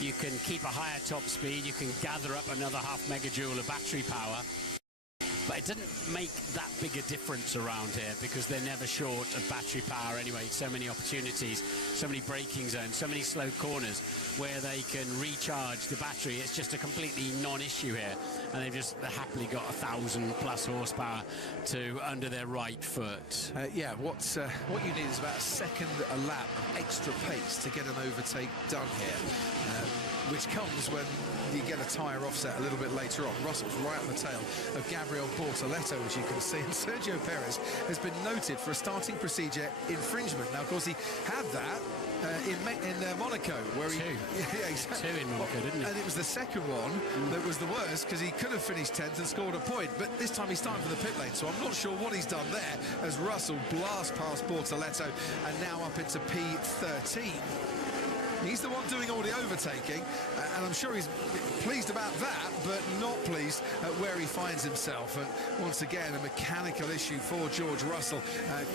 You can keep a higher top speed, you can gather up another half megajoule of battery power, but it doesn't make that big a difference around here because they're never short of battery power anyway. So many opportunities, so many braking zones, so many slow corners where they can recharge the battery. It's just a completely non-issue here, and they've just happily got 1,000+ horsepower to under their right foot. Yeah, what you need is about a second a lap of extra pace to get an overtake done here, which comes when you get a tyre offset a little bit later on. Russell's right on the tail of Gabriel Bortoleto, as you can see, and Sergio Perez has been noted for a starting procedure infringement. Now, of course, he had that in Monaco, where he... Yeah, exactly. Two in Monaco, didn't he? And it was the second one that was the worst, because he could have finished 10th and scored a point, but this time he's starting for the pit lane, so I'm not sure what he's done there, as Russell blasts past Bortoleto and now up into P13. He's the one doing all the overtaking, and I'm sure he's pleased about that, but not pleased at where he finds himself. And once again, a mechanical issue for George Russell,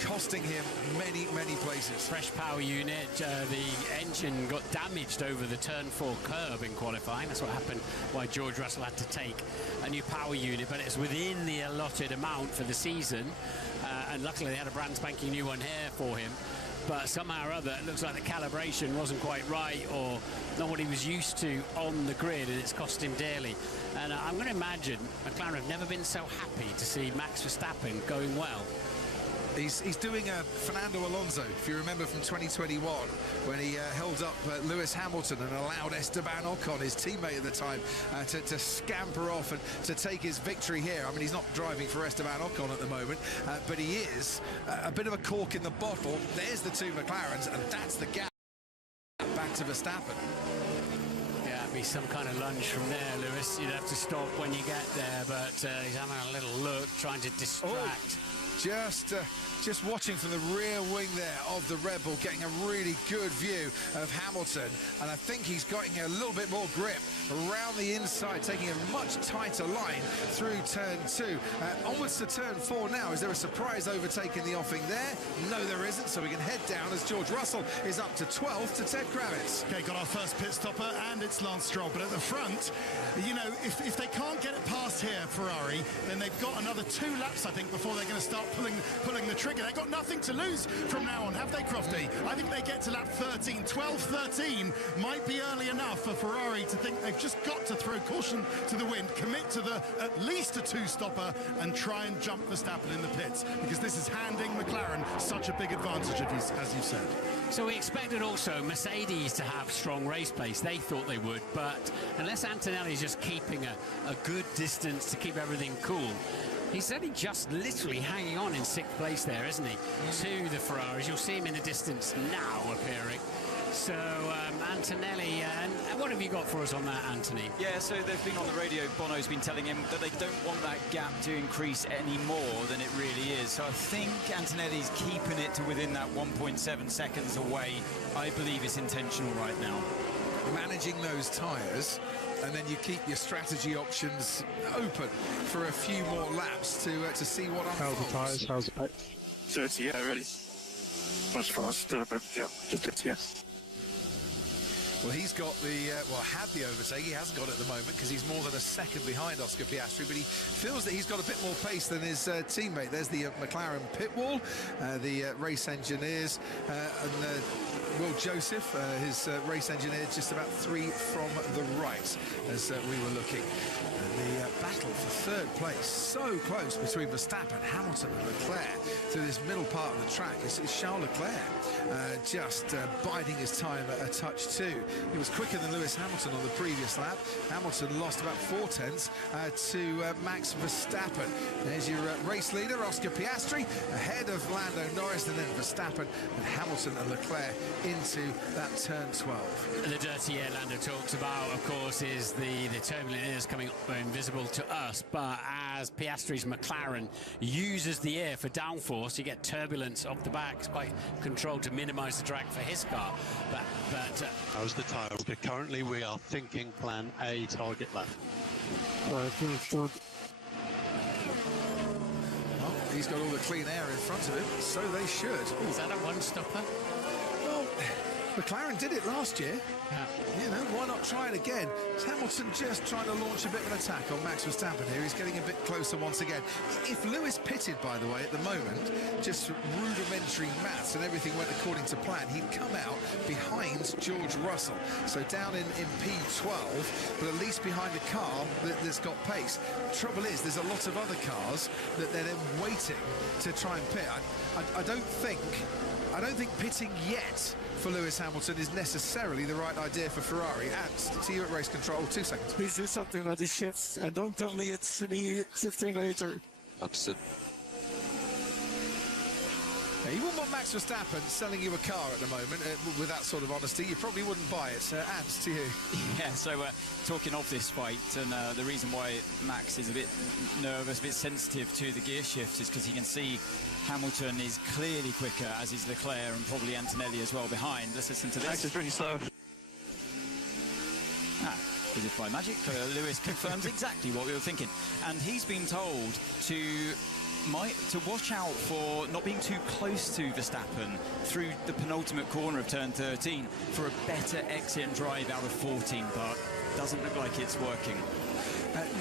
costing him many, many places. Fresh power unit, the engine got damaged over the turn 4 curb in qualifying. That's what happened, why George Russell had to take a new power unit, but it's within the allotted amount for the season, and luckily they had a brand spanking new one here for him. But somehow or other, it looks like the calibration wasn't quite right, or not what he was used to on the grid, and it's cost him dearly. And I'm going to imagine McLaren have never been so happy to see Max Verstappen going well. He's doing a Fernando Alonso, if you remember, from 2021, when he held up Lewis Hamilton and allowed Esteban Ocon, his teammate at the time, to scamper off and to take his victory here. I mean, he's not driving for Esteban Ocon at the moment, but he is a bit of a cork in the bottle. There's the two McLarens, and that's the gap back to Verstappen. Yeah, it'd be some kind of lunge from there, Lewis. You'd have to stop when you get there, but he's having a little look, trying to distract. Oh. Just watching from the rear wing there of the Red Bull, getting a really good view of Hamilton, and I think he's getting a little bit more grip around the inside, taking a much tighter line through turn 2. Onwards to turn 4 now. Is there a surprise overtake in the offing there? No, there isn't, so we can head down as George Russell is up to 12th to Ted Kravitz. Okay, got our first pit stopper, and it's Lance Stroll, but at the front, you know, if they can't get it past here, Ferrari, then they've got another 2 laps, I think, before they're going to start pulling the trigger. They've got nothing to lose from now on, have they, Crofty? I think they get to lap 13. 12-13 might be early enough for Ferrari to think they've just got to throw caution to the wind, commit to at least a 2-stopper, and try and jump Verstappen in the pits, because this is handing McLaren such a big advantage, as you've said. So we expected also Mercedes to have strong race pace. They thought they would, but unless Antonelli's just keeping a good distance to keep everything cool, he's only just literally hanging on in 6th place there, isn't he, to the Ferraris. You'll see him in the distance now appearing. So, Antonelli, and what have you got for us on that, Anthony? Yeah, so they've been on the radio, Bono's been telling him that they don't want that gap to increase any more than it really is. So I think Antonelli's keeping it to within that 1.7 seconds away. I believe it's intentional right now. Managing those tyres, and then you keep your strategy options open for a few more laps to see what unfolds. How's the tyres? How's the pace? 30, yeah, really. Much faster, but yeah, just it, yes. Well, he's got the, had the overtake. He hasn't got it at the moment because he's more than a second behind Oscar Piastri, but he feels that he's got a bit more pace than his teammate. There's the McLaren pit wall, the race engineers, and Will Joseph, his race engineer, just about 3 from the right as we were looking. And the battle for 3rd place, so close between Verstappen, Hamilton and Leclerc through this middle part of the track. It's Charles Leclerc just biding his time a touch too. He was quicker than Lewis Hamilton on the previous lap. Hamilton lost about 4/10 to Max Verstappen. There's your race leader, Oscar Piastri, ahead of Lando Norris, and then Verstappen and Hamilton and Leclerc into that turn 12. The dirty air Lando talks about, of course, is the turbulent air is coming invisible to us, but as Piastri's McLaren uses the air for downforce, you get turbulence off the back. It's quite controlled to minimise the drag for his car. But How's the tyre? Currently we are thinking plan A, target lap. Well, he's got all the clean air in front of him, so they should. Is that a 1-stopper? Well, McLaren did it last year. You know, why not try it again? It's Hamilton just trying to launch a bit of an attack on Max Verstappen here. He's getting a bit closer once again. If Lewis pitted, by the way, at the moment, just rudimentary maths and everything went according to plan, he'd come out behind George Russell. So down in P12, but at least behind a car that's got pace. Trouble is, there's a lot of other cars that they're then waiting to try and pit. I don't think pitting yet for Lewis Hamilton is necessarily the right idea for Ferrari. And to you at race control, 2 seconds. Please do something on the shifts and don't tell me it's me shifting later. Understood. Yeah, you wouldn't want Max Verstappen selling you a car at the moment with that sort of honesty. You probably wouldn't buy it. Ants, to you. Yeah, so talking of this fight, and the reason why Max is a bit nervous, a bit sensitive to the gear shifts is because he can see Hamilton is clearly quicker, as is Leclerc and probably Antonelli as well behind. Let's listen to this. Max is pretty slow. As if by magic, Lewis confirms exactly what we were thinking. And he's been told to watch out for not being too close to Verstappen through the penultimate corner of turn 13 for a better exit and drive out of 14, but doesn't look like it's working.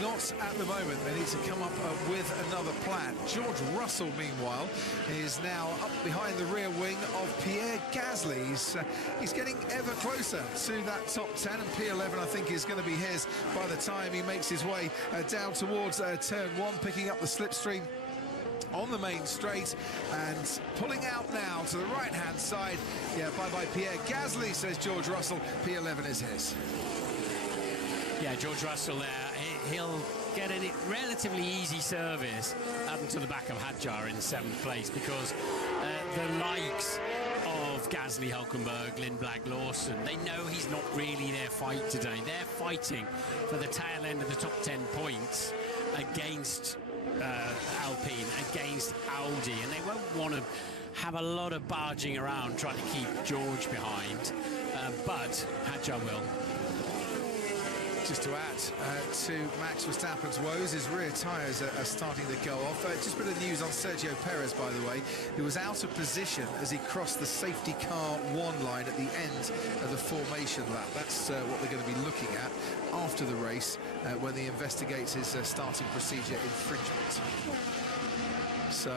Not at the moment. They need to come up with another plan. George Russell, meanwhile, is now up behind the rear wing of Pierre Gasly. He's getting ever closer to that top 10, and P11, I think, is going to be his by the time he makes his way down towards turn 1, picking up the slipstream on the main straight and pulling out now to the right-hand side. Yeah, bye-bye Pierre Gasly, says George Russell. P11 is his. Yeah, George Russell there, he'll get a relatively easy service up into the back of Hadjar in 7th place because the likes of Gasly, Hulkenberg, Lindblad, Lawson, they know he's not really their fight today. They're fighting for the tail end of the top 10 points against Alpine, against Audi, and they won't want to have a lot of barging around trying to keep George behind, but Hadjar will. Just to add to Max Verstappen's woes, his rear tyres are starting to go off. Just a bit of news on Sergio Perez, by the way, who was out of position as he crossed the safety car 1 line at the end of the formation lap. That's what they're going to be looking at after the race when they investigate his starting procedure infringement. So...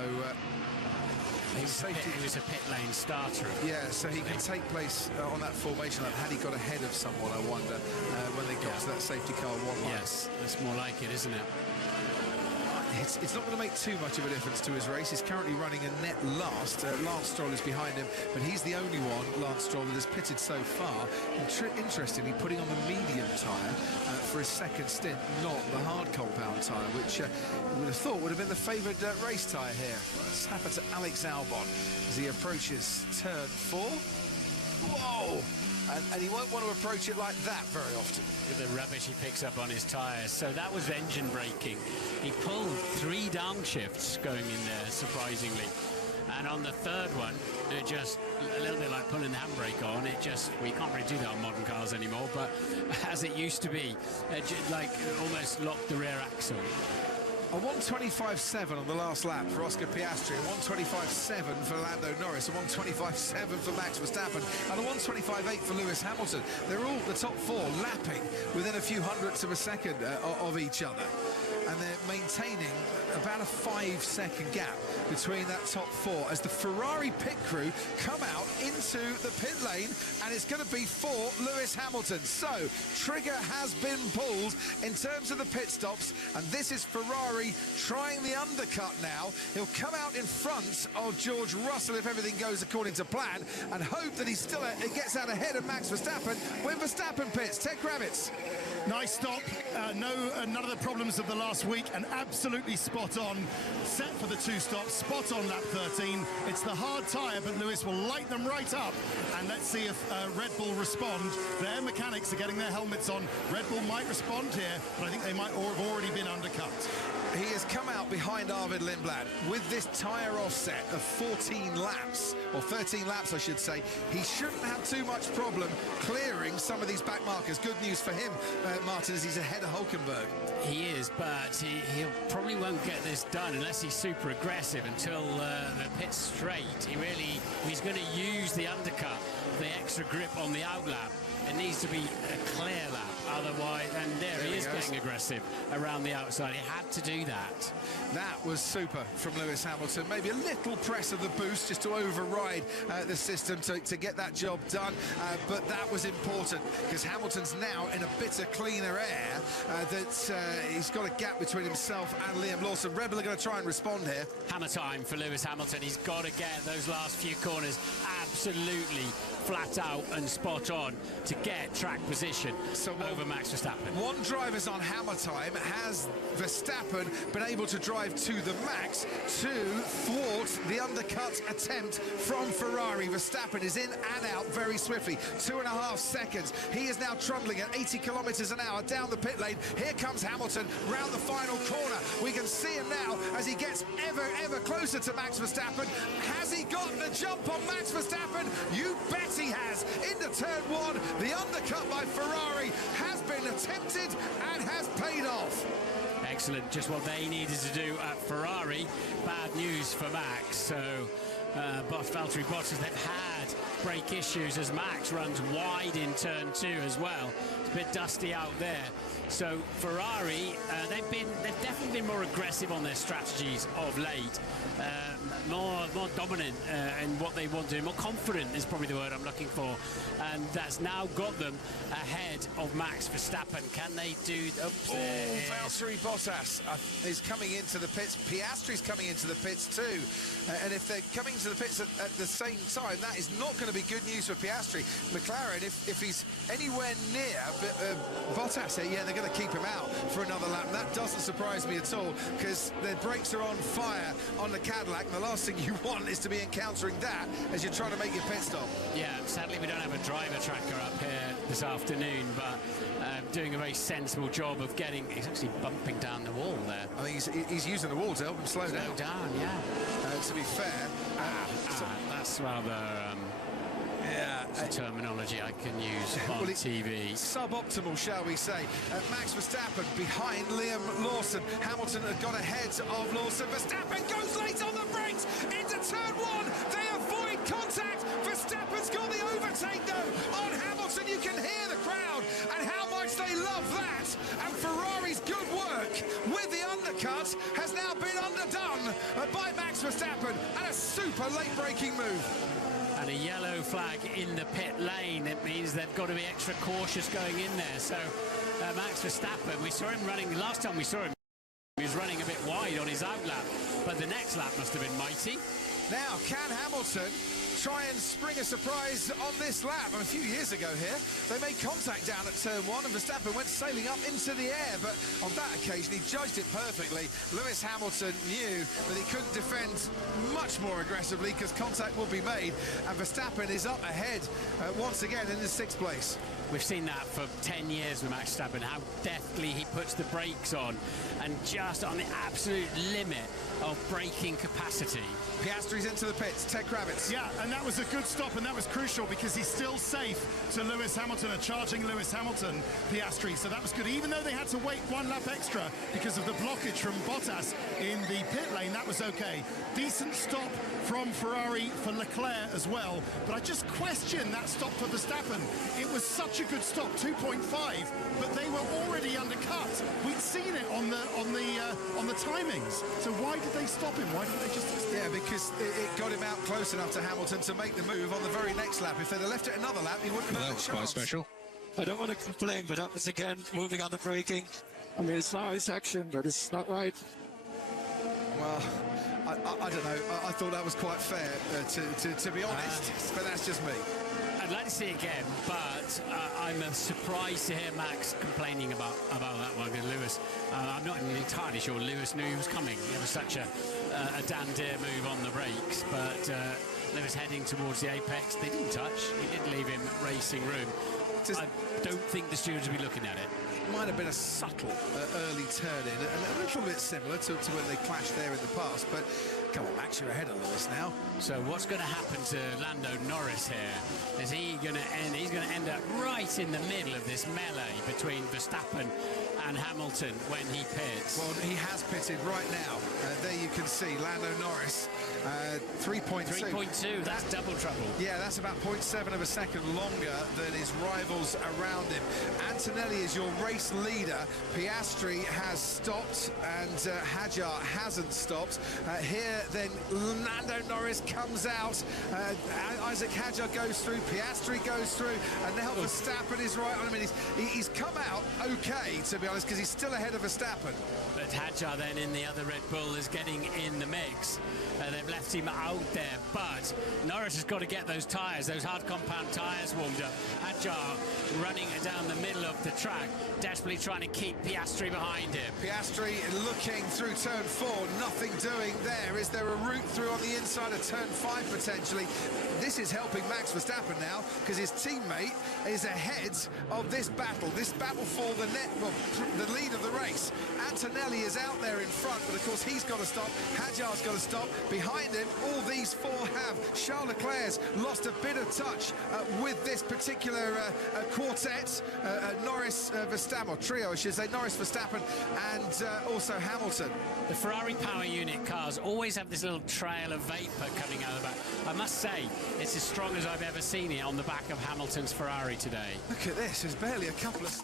He was a pit lane starter. Yeah, so he can take place on that formation lap. Had he got ahead of someone, I wonder, when they got to that safety car 1 line. Yes, that's more like it, isn't it? It's not going to make too much of a difference to his race. He's currently running a net last. Lance Stroll is behind him, but he's the only one, Lance Stroll, that has pitted so far. Interestingly, putting on the medium tyre for his second stint, not the hard compound tyre, which you would have thought would have been the favoured race tyre here. What's happened to Alex Albon as he approaches turn 4? Whoa! And he won't want to approach it like that very often. With the rubbish he picks up on his tyres. So that was engine braking. He pulled 3 downshifts going in there, surprisingly. And on the third one, it just, a little bit like pulling the handbrake on, it just, we can't really do that on modern cars anymore, but as it used to be, it just, like almost locked the rear axle. A 125.7 on the last lap for Oscar Piastri, a 125.7 for Lando Norris, a 125.7 for Max Verstappen, and a 125.8 for Lewis Hamilton. They're all the top 4 lapping within a few hundredths of a second of each other. And they're maintaining about a 5-second gap between that top 4 as the Ferrari pit crew come out into the pit lane, and it's going to be for Lewis Hamilton. So, trigger has been pulled in terms of the pit stops, and this is Ferrari trying the undercut now. He'll come out in front of George Russell if everything goes according to plan, and hope that he still gets out ahead of Max Verstappen when Verstappen pits. Ted Kravitz. Nice stop. None of the problems of the last week, and absolutely spot on. Set for the 2 stops, spot on lap 13. It's the hard tyre, but Lewis will light them right up. And let's see if Red Bull respond. Their mechanics are getting their helmets on. Red Bull might respond here, but I think they might have already been undercut. He has come out behind Arvid Lindblad with this tyre offset of 14 laps, or 13 laps, I should say. He shouldn't have too much problem clearing some of these back markers. Good news for him, Martin, as he's ahead of Hulkenberg. He is, but he probably won't get this done unless he's super aggressive until the pit's straight. He's going to use the undercut the extra grip on the outlap. It needs to be a clear lap, otherwise, and there he is getting aggressive around the outside. He had to do that. That was super from Lewis Hamilton. Maybe a little press of the boost just to override the system to get that job done. But that was important because Hamilton's now in a bit of cleaner air. He's got a gap between himself and Liam Lawson. Red Bull are going to try and respond here. Hammer time for Lewis Hamilton. He's got to get those last few corners absolutely flat out and spot on to get track position over Max Verstappen. One driver's on hammer time. Has Verstappen been able to drive to the max to thwart the undercut attempt from Ferrari? Verstappen is in and out very swiftly. 2.5 seconds. He is now trundling at 80 kilometers an hour down the pit lane. Here comes Hamilton round the final corner. We can see him now as he gets ever closer to Max Verstappen. Has he got the jump on Max Verstappen? You bet he has. Into turn one, the undercut by Ferrari has been attempted and has paid off. Excellent, just what they needed to do at Ferrari. Bad news for Max. So Valtteri Bottas, they've had brake issues as Max runs wide in turn two as well. It's a bit dusty out there. So Ferrari, they've definitely been more aggressive on their strategies of late, more dominant in what they want to do, more confident is probably the word I'm looking for, and that's now got them ahead of Max Verstappen. Can they do? Valtteri Bottas is coming into the pits. Piastri's coming into the pits too, and if they're coming to the pits at the same time, that is not going to be good news for Piastri. McLaren, if he's anywhere near Bottas here, yeah, they're going to keep him out for another lap. And that doesn't surprise me at all because their brakes are on fire on the Cadillac, and the last thing you want is to be encountering that as you're trying to make your pit stop. Yeah, sadly we don't have a driver tracker up here this afternoon, but doing a very sensible job of getting. He's actually bumping down the wall there. I think he's using the wall to help him slow down. Yeah. To be fair, that's rather. Terminology I can use on TV. Suboptimal, shall we say. Max Verstappen behind Liam Lawson. Hamilton had got ahead of Lawson. Verstappen goes late on the brakes into turn one. They avoid contact. Verstappen's got the overtake though on Hamilton. You can hear the crowd and how much they love that. And Ferrari's good work with the undercut has now been underdone by Max Verstappen, and a super late braking move. And a yellow flag in the pit lane. It means they've got to be extra cautious going in there. So Max Verstappen, we saw him running, last time we saw him, he was running a bit wide on his outlap, but the next lap must have been mighty. Now, can Hamilton try and spring a surprise on this lap? A few years ago here, they made contact down at turn one and Verstappen went sailing up into the air, but on that occasion he judged it perfectly. Lewis Hamilton knew that he couldn't defend much more aggressively because contact will be made, and Verstappen is up ahead once again in the 6th place. We've seen that for 10 years with Max Verstappen, how deftly he puts the brakes on and just on the absolute limit of braking capacity. Piastri's into the pits, Ted Kravitz. Yeah, and that was a good stop, and that was crucial because he's still safe to Lewis Hamilton, and charging Lewis Hamilton, Piastri. So that was good, even though they had to wait 1 lap extra because of the blockage from Bottas in the pit lane. That was okay. Decent stop from Ferrari for Leclerc as well, but I just question that stop for Verstappen. It was such a good stop, 2.5, but they were already undercut. We'd seen it on the timings. So why did they stop him? Why didn't they just? Yeah, because it got him out close enough to Hamilton to make the move on the very next lap. If they'd have left it another lap, he wouldn't have had a chance. That was quite special. I don't want to complain, but that was again moving on the braking. I mean, it's nice action, but it's not right. Well, I don't know. I thought that was quite fair, to be honest, but that's just me. I'd like to see it again, but I'm surprised to hear Max complaining about that one with Lewis. I'm not entirely sure Lewis knew he was coming. It was such a Dan Deere move on the brakes, but Lewis heading towards the apex. They didn't touch. He did leave him racing room. I don't think the stewards will be looking at it. Might have been a subtle early turn-in, a little bit similar to when they clashed there in the past, but come on, Max, you're ahead of Lewis now. So what's going to happen to Lando Norris here? Is he going to end? He's going to end up right in the middle of this melee between Verstappen and Hamilton when he pits. Well, he has pitted right now. There you can see Lando Norris 3.2. 3.2, that's double trouble. Yeah, that's about 0.7 of a second longer than his rivals around him. Antonelli is your race leader. Piastri has stopped and Hadjar hasn't stopped. Here then Lando Norris comes out. Isaac Hadjar goes through, Piastri goes through, and now Verstappen is right on him. He's come out okay, to be honest, because he's still ahead of Verstappen. But Hadjar then in the other Red Bull is getting in the mix. They've left him out there, but Norris has got to get those tyres, those hard compound tyres warmed up. Hadjar running down the middle of the track, desperately trying to keep Piastri behind him. Piastri looking through turn 4, nothing doing there. Is there a route through on the inside of turn 5 potentially? This is helping Max Verstappen now, because his teammate is ahead of this battle for the lead of the race. Antonelli is out there in front, but of course he's got to stop. Hadjar's got to stop. Behind him, all these four have. Charles Leclerc's lost a bit of touch with this particular quartet. Norris, Verstappen, or trio, I should say, Norris, Verstappen, and also Hamilton. The Ferrari power unit cars always have this little trail of vapour coming out of the back. I must say, it's as strong as I've ever seen it on the back of Hamilton's Ferrari today. Look at this, there's barely a couple of...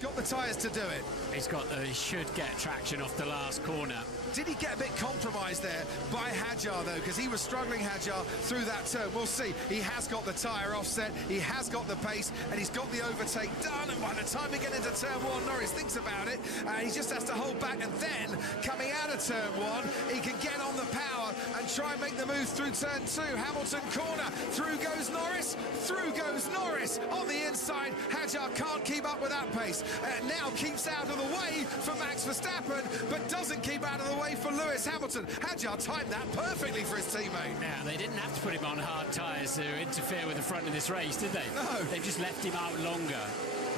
Got the tyres to do it. He should get traction off the last corner. Did he get a bit compromised there by Hadjar, though? Because he was struggling, Hadjar, through that turn. We'll see. He has got the tyre offset, he has got the pace, and he's got the overtake done. And by the time we get into turn 1, Norris thinks about it, and he just has to hold back. And then, coming out of turn 1, he can get on the power and try and make the move through turn 2. Hamilton corner. Through goes Norris. Through goes Norris. On the inside, Hadjar can't keep up with that pace. Now keeps out of the way for Max Verstappen, but doesn't keep out of the way for Lewis Hamilton. Hadjar timed that perfectly for his teammate. Now, they didn't have to put him on hard tyres to interfere with the front of this race, did they? No. They've just left him out longer.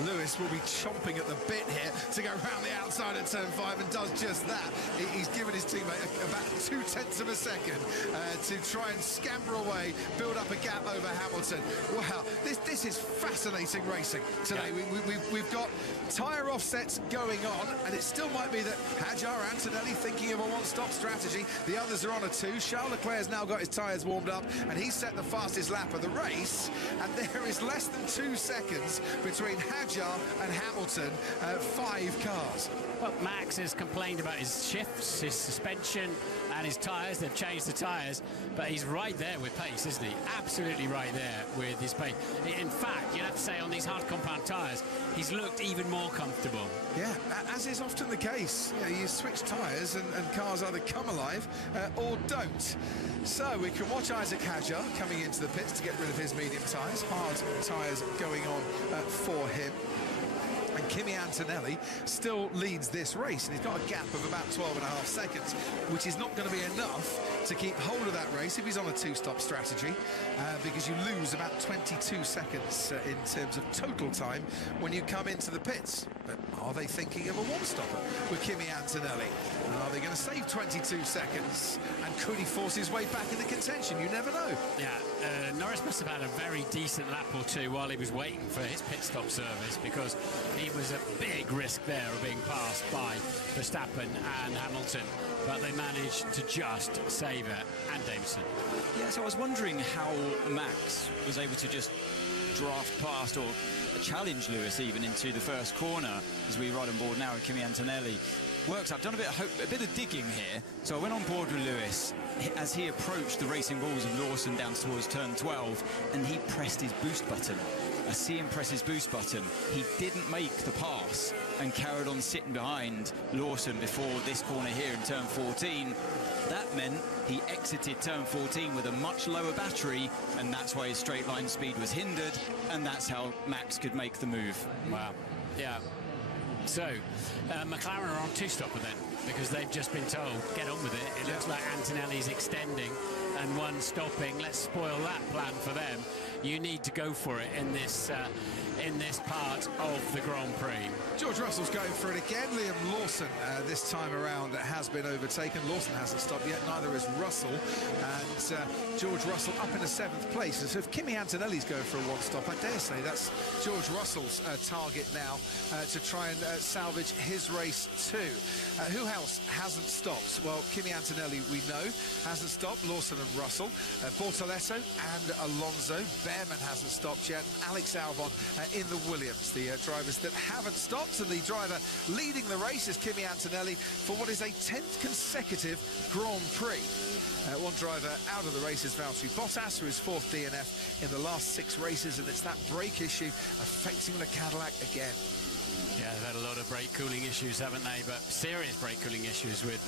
Lewis will be chomping at the bit here to go round the outside of turn 5 and does just that. He's given his teammate about 0.2 of a second to try and scamper away, build up a gap over Hamilton. Wow, this is fascinating racing today. Yeah. We've got tyre offsets going on, and it still might be that Hadjar, Antonelli thinking of a one-stop strategy. The others are on a 2. Charles Leclerc has now got his tyres warmed up, and he's set the fastest lap of the race, and there is less than 2 seconds between Hadjar and Hamilton, 5 cars. Well, Max has complained about his shifts, his suspension and his tyres. They've changed the tyres, but he's right there with pace, isn't he? Absolutely right there with his pace. In fact, you'd have to say on these hard compound tyres, he's looked even more comfortable. Yeah, as is often the case. You know, you switch tyres and cars either come alive or don't. So we can watch Isaac Hadjar coming into the pits to get rid of his medium tyres. Hard tyres going on for him. And Kimi Antonelli still leads this race, and he's got a gap of about 12.5 seconds, which is not going to be enough to keep hold of that race if he's on a 2-stop strategy, because you lose about 22 seconds in terms of total time when you come into the pits. But are they thinking of a one-stopper with Kimi Antonelli? Are they going to save 22 seconds? And could he force his way back into contention? You never know. Yeah, Norris must have had a very decent lap or 2 while he was waiting for his pit stop service, because he was a big risk there of being passed by Verstappen and Hamilton, but they managed to just save it, and Davison. Yeah, so I was wondering how Max was able to just draft past or challenge Lewis even into the first corner as we ride on board now with Kimi Antonelli. I've done a bit of digging here, so I went on board with Lewis as he approached the racing balls of Lawson down towards turn 12, and he pressed his boost button. I see him press his boost button. He didn't make the pass and carried on sitting behind Lawson before this corner here in turn 14. That meant he exited turn 14 with a much lower battery, and that's why his straight line speed was hindered, and that's how Max could make the move. Wow. Yeah. So, McLaren are on 2-stopper then, because they've just been told, get on with it. It looks like Antonelli's extending and one stopping. Let's spoil that plan for them. you need to go for it in this part of the Grand Prix. George Russell's going for it again. Liam Lawson this time around has been overtaken. Lawson hasn't stopped yet, neither has Russell. And George Russell up in the 7th place. So if Kimi Antonelli's going for a one-stop, I dare say that's George Russell's target now to try and salvage his race too. Who else hasn't stopped? Well, Kimi Antonelli, we know, hasn't stopped. Lawson and Russell. Bortoleto and Alonso. Behrman hasn't stopped yet. And Alex Albon in the Williams. The drivers that haven't stopped, and the driver leading the race is Kimi Antonelli for what is a 10th consecutive Grand Prix. One driver out of the race is Valtteri Bottas, who is 4th DNF in the last 6 races, and it's that brake issue affecting the Cadillac again. Yeah, they've had a lot of brake cooling issues, haven't they? But serious brake cooling issues with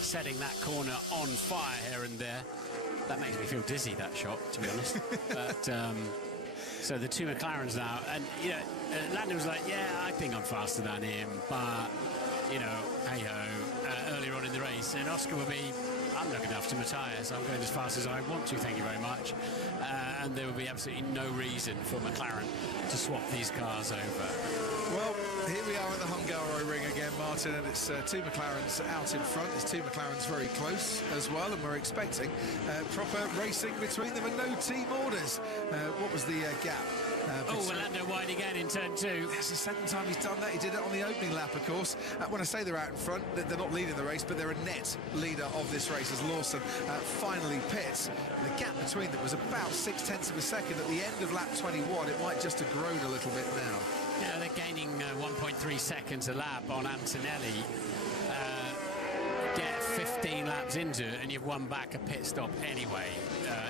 setting that corner on fire here and there. That makes me feel dizzy, that shot, to be honest. But so the 2 McLarens now, and you know, Lando was like, yeah, I think I'm faster than him, but you know, hey ho, earlier on in the race, and Oscar will be, I'm looking after my tyres, I'm going as fast as I want to, thank you very much. And there will be absolutely no reason for McLaren to swap these cars over. Well, here we are at the Hungaroring again, Martin, and it's 2 McLarens out in front. It's 2 McLarens very close as well, and we're expecting proper racing between them and no team orders. What was the gap? Lando wide again in turn 2. That's the 2nd time he's done that. He did it on the opening lap, of course. When I say they're out in front, they're not leading the race, but they're a net leader of this race as Lawson finally pits. The gap between them was about 0.6 of a second at the end of lap 21. It might just have grown a little bit now. Yeah, they're gaining 1.3 seconds a lap on Antonelli. Get 15 laps into it, and you've won back a pit stop anyway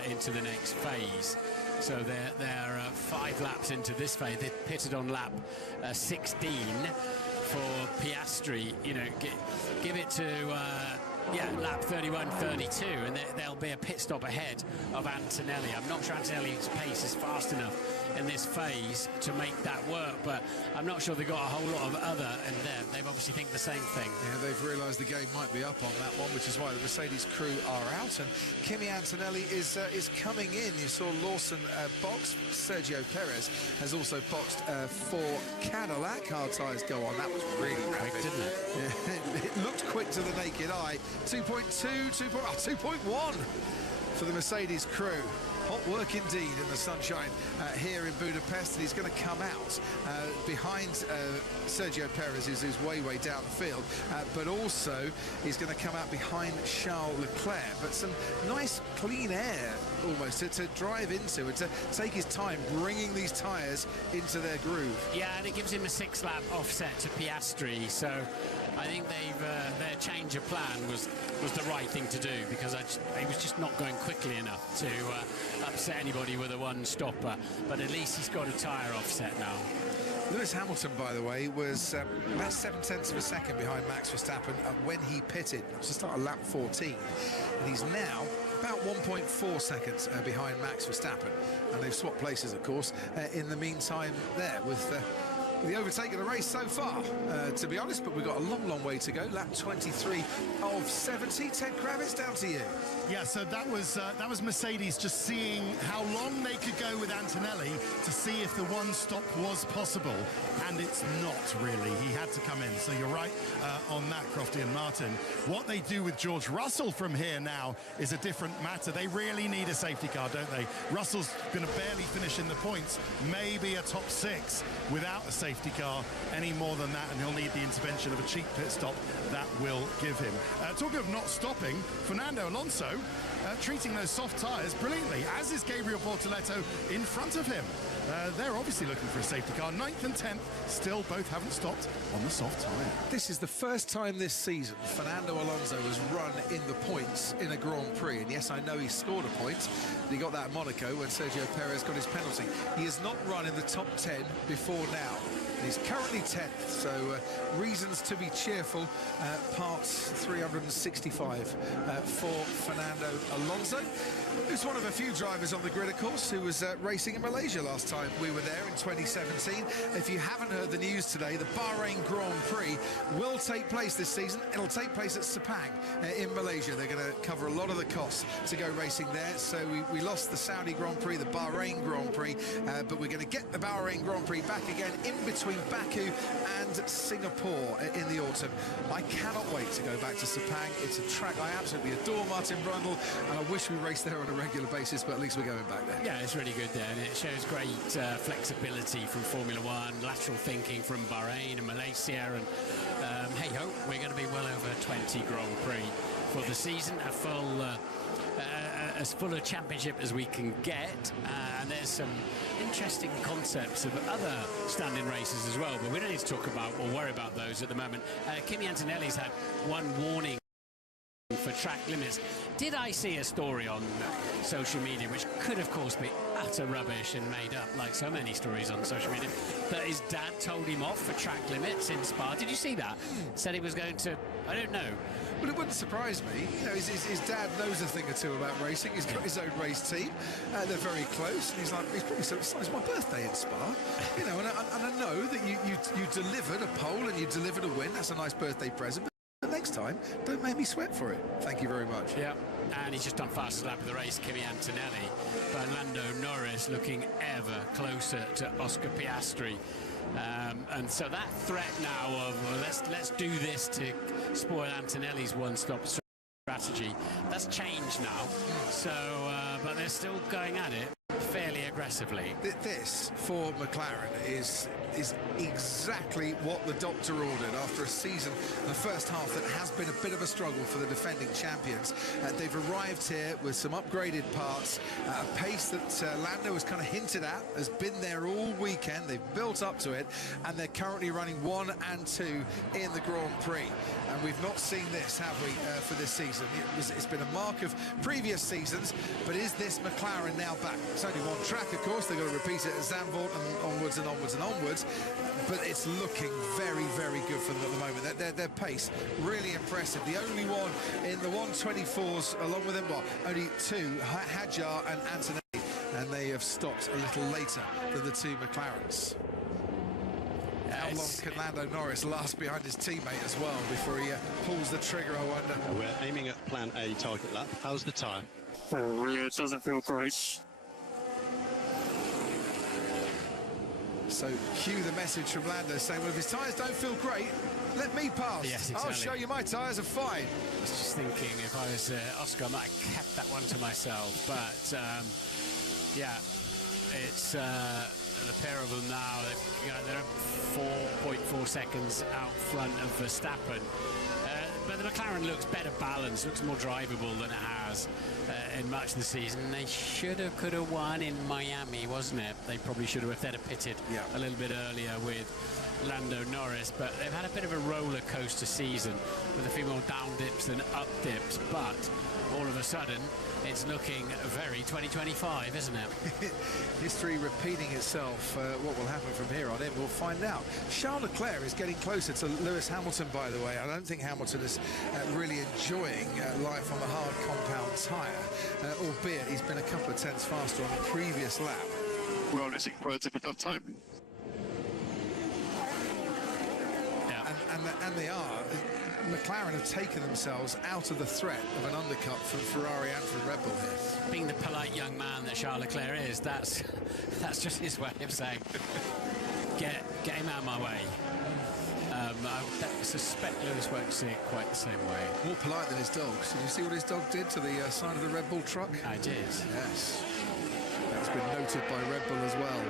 into the next phase. So they're 5 laps into this phase. They pitted on lap 16 for Piastri. You know, give it to lap 31, 32, and there'll be a pit stop ahead of Antonelli. I'm not sure Antonelli's pace is fast enough in this phase to make that work, but I'm not sure they've got a whole lot of other, and they obviously think the same thing. Yeah, they've realised the game might be up on that one, which is why the Mercedes crew are out, and Kimi Antonelli is coming in. You saw Lawson box. Sergio Perez has also boxed for Cadillac. Hard tyres go on. That was really quick, didn't it? Yeah, it looked quick to the naked eye. 2.1 for the Mercedes crew. Hot work indeed in the sunshine here in Budapest, and he's going to come out behind Sergio Perez, who's way down the field, but also he's going to come out behind Charles Leclerc. But some nice clean air almost to drive into and to take his time bringing these tyres into their groove. Yeah, and it gives him a 6-lap offset to Piastri, so I think their change of plan was the right thing to do, because he was just not going quickly enough to upset anybody with a one-stopper. But at least he's got a tyre offset now. Lewis Hamilton, by the way, was about 0.7 of a second behind Max Verstappen when he pitted. That was the start of lap 14. And he's now about 1.4 seconds behind Max Verstappen. And they've swapped places, of course, in the meantime there with the overtake of the race so far, to be honest, but we've got a long way to go. Lap 23 of 70. Ted Kravitz, down to you. Yeah, so that was Mercedes just seeing how long they could go with Antonelli to see if the one stop was possible, and it's not really. He had to come in, so you're right on that, Crofty and Martin. What they do with George Russell from here now is a different matter. They really need a safety car, don't they? Russell's going to barely finish in the points, maybe a top 6 without a safety car. Any more than that, and he'll need the intervention of a cheap pit stop that will give him. Talking of not stopping, Fernando Alonso treating those soft tyres brilliantly, as is Gabriel Bortoleto in front of him. They're obviously looking for a safety car. 9th and 10th, still both haven't stopped on the soft tyre. This is the first time this season Fernando Alonso has run in the points in a Grand Prix. And yes, I know he scored a point, but he got that at Monaco when Sergio Perez got his penalty. He has not run in the top 10 before now. And he's currently 10th, so reasons to be cheerful. Parts 365 for Fernando Alonso, who's one of a few drivers on the grid, of course, who was racing in Malaysia last time we were there in 2017. If you haven't heard the news today, the Bahrain Grand Prix will take place this season. It'll take place at Sepang in Malaysia. They're going to cover a lot of the costs to go racing there. So we lost the Saudi Grand Prix, the Bahrain Grand Prix, but we're going to get the Bahrain Grand Prix back again in between Baku and Singapore in the autumn. I cannot wait to go back to Sepang. It's a track I absolutely adore, Martin Brundle, and I wish we raced there on a regular basis, but at least we're going back there. Yeah, it's really good there, and it shows great flexibility from Formula One, lateral thinking from Bahrain and Malaysia, and hey ho, we're going to be well over 20 Grand Prix for the season, as full a championship as we can get, and there's some interesting concepts of other standing races as well, but we don't need to talk about or worry about those at the moment. Kimi Antonelli's had one warning for track limits. Did I see a story on social media, which could of course be utter rubbish and made up, like so many stories on social media, that his dad told him off for track limits in Spa? Did you see that? Said he was going to, I don't know. Well, it wouldn't surprise me. You know, his dad knows a thing or two about racing. He's got his own race team. They're very close, and he's probably said, it's my birthday in Spa. You know, and I know that you delivered a pole and you delivered a win. That's a nice birthday present. But next time, don't make me sweat for it. Thank you very much. Yeah, and he's just done fastest lap of the race, Kimi Antonelli. But Lando Norris looking ever closer to Oscar Piastri. And so that threat now of, well, let's do this to spoil Antonelli's one-stop strategy, that's changed now. So, but they're still going at it fairly aggressively. This for McLaren is exactly what the doctor ordered after a season, the first half, that has been a bit of a struggle for the defending champions. They've arrived here with some upgraded parts, a pace that Lando has kind of hinted at, has been there all weekend. They've built up to it, and they're currently running 1 and 2 in the Grand Prix. And we've not seen this, have we, for this season? It's been a mark of previous seasons, but is this McLaren now back? It's only one track, of course. They've got to repeat it at Zandvoort and onwards and onwards and onwards. But it's looking very, very good for them at the moment. Their pace, really impressive. The only one in the 124s, along with them, well, only two, Hadjar and Antonelli, and they have stopped a little later than the two McLarens. How long can Lando Norris last behind his teammate as well before he pulls the trigger, I wonder? We're aiming at plan A target lap. How's the tyre? Oh, yeah, it doesn't feel great. So cue the message from Lando saying, well, if his tyres don't feel great, let me pass. Yes, exactly. I'll show you my tyres are fine. I was just thinking, if I was Oscar, I might have kept that one to myself. But, yeah, it's the pair of them now. They're 4.4 seconds out front of Verstappen. But the McLaren looks better balanced, looks more drivable than it has in much of the season. They could have won in Miami, wasn't it? They probably should have if they'd have pitted a little bit earlier with Lando Norris. But they've had a bit of a roller coaster season with a few more down dips than up dips. But all of a sudden, it's looking very 2025, isn't it? History repeating itself. What will happen from here on in, we'll find out. Charles Leclerc is getting closer to Lewis Hamilton, by the way. I don't think Hamilton is really enjoying life on the hard compound tyre, albeit he's been a couple of tenths faster on the previous lap. We're honestly for a tough time. Yeah. And they are. McLaren have taken themselves out of the threat of an undercut from Ferrari and from Red Bull here. Being the polite young man that Charles Leclerc is, that's just his way of saying, get him out of my way. I suspect Lewis won't see it quite the same way. More polite than his dogs. Did you see what his dog did to the side of the Red Bull truck? I did. Yes. That's been noted by Red Bull as well,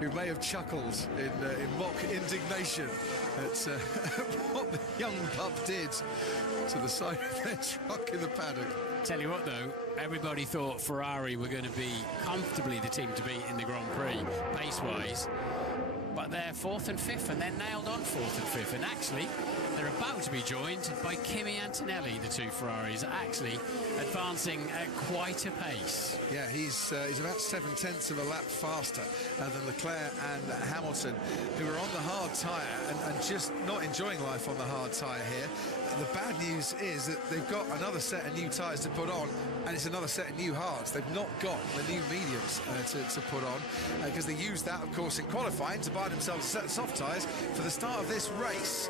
who may have chuckled in mock indignation at what the young pup did to the side of their truck in the paddock. Tell you what, though, everybody thought Ferrari were going to be comfortably the team to beat in the Grand Prix, pace-wise. But they're 4th and 5th, and they're nailed on 4th and 5th. And actually, the they're about to be joined by Kimi Antonelli. The two Ferraris are actually advancing at quite a pace. Yeah, he's about 7/10 of a lap faster than Leclerc and Hamilton, who are on the hard tyre and just not enjoying life on the hard tyre here. The bad news is that they've got another set of new tyres to put on, and it's another set of new hards. They've not got the new mediums to put on, because they used that, of course, in qualifying to buy themselves a set of soft tyres for the start of this race.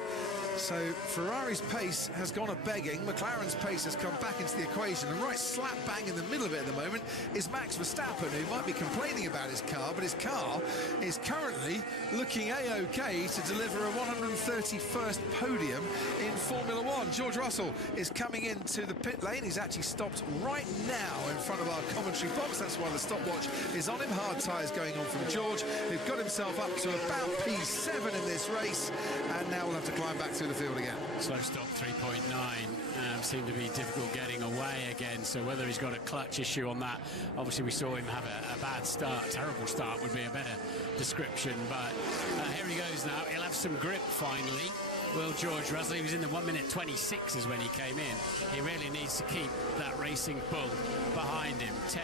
So Ferrari's pace has gone a-begging. McLaren's pace has come back into the equation, and right slap bang in the middle of it at the moment is Max Verstappen, who might be complaining about his car, but his car is currently looking a-okay to deliver a 131st podium in Formula One. George Russell is coming into the pit lane. He's actually stopped right now in front of our commentary box. That's why the stopwatch is on him. Hard tyres going on from George, who've got himself up to about P7 in this race, and now we'll have to climb back to the field again. Slow stop 3.9 seemed to be difficult getting away again, so whether he's got a clutch issue on that, obviously we saw him have a bad start. Terrible start would be a better description, but here he goes now. He'll have some grip finally, will George Russell. He was in the 1:26 when he came in. He really needs to keep that racing bull behind him. Ted.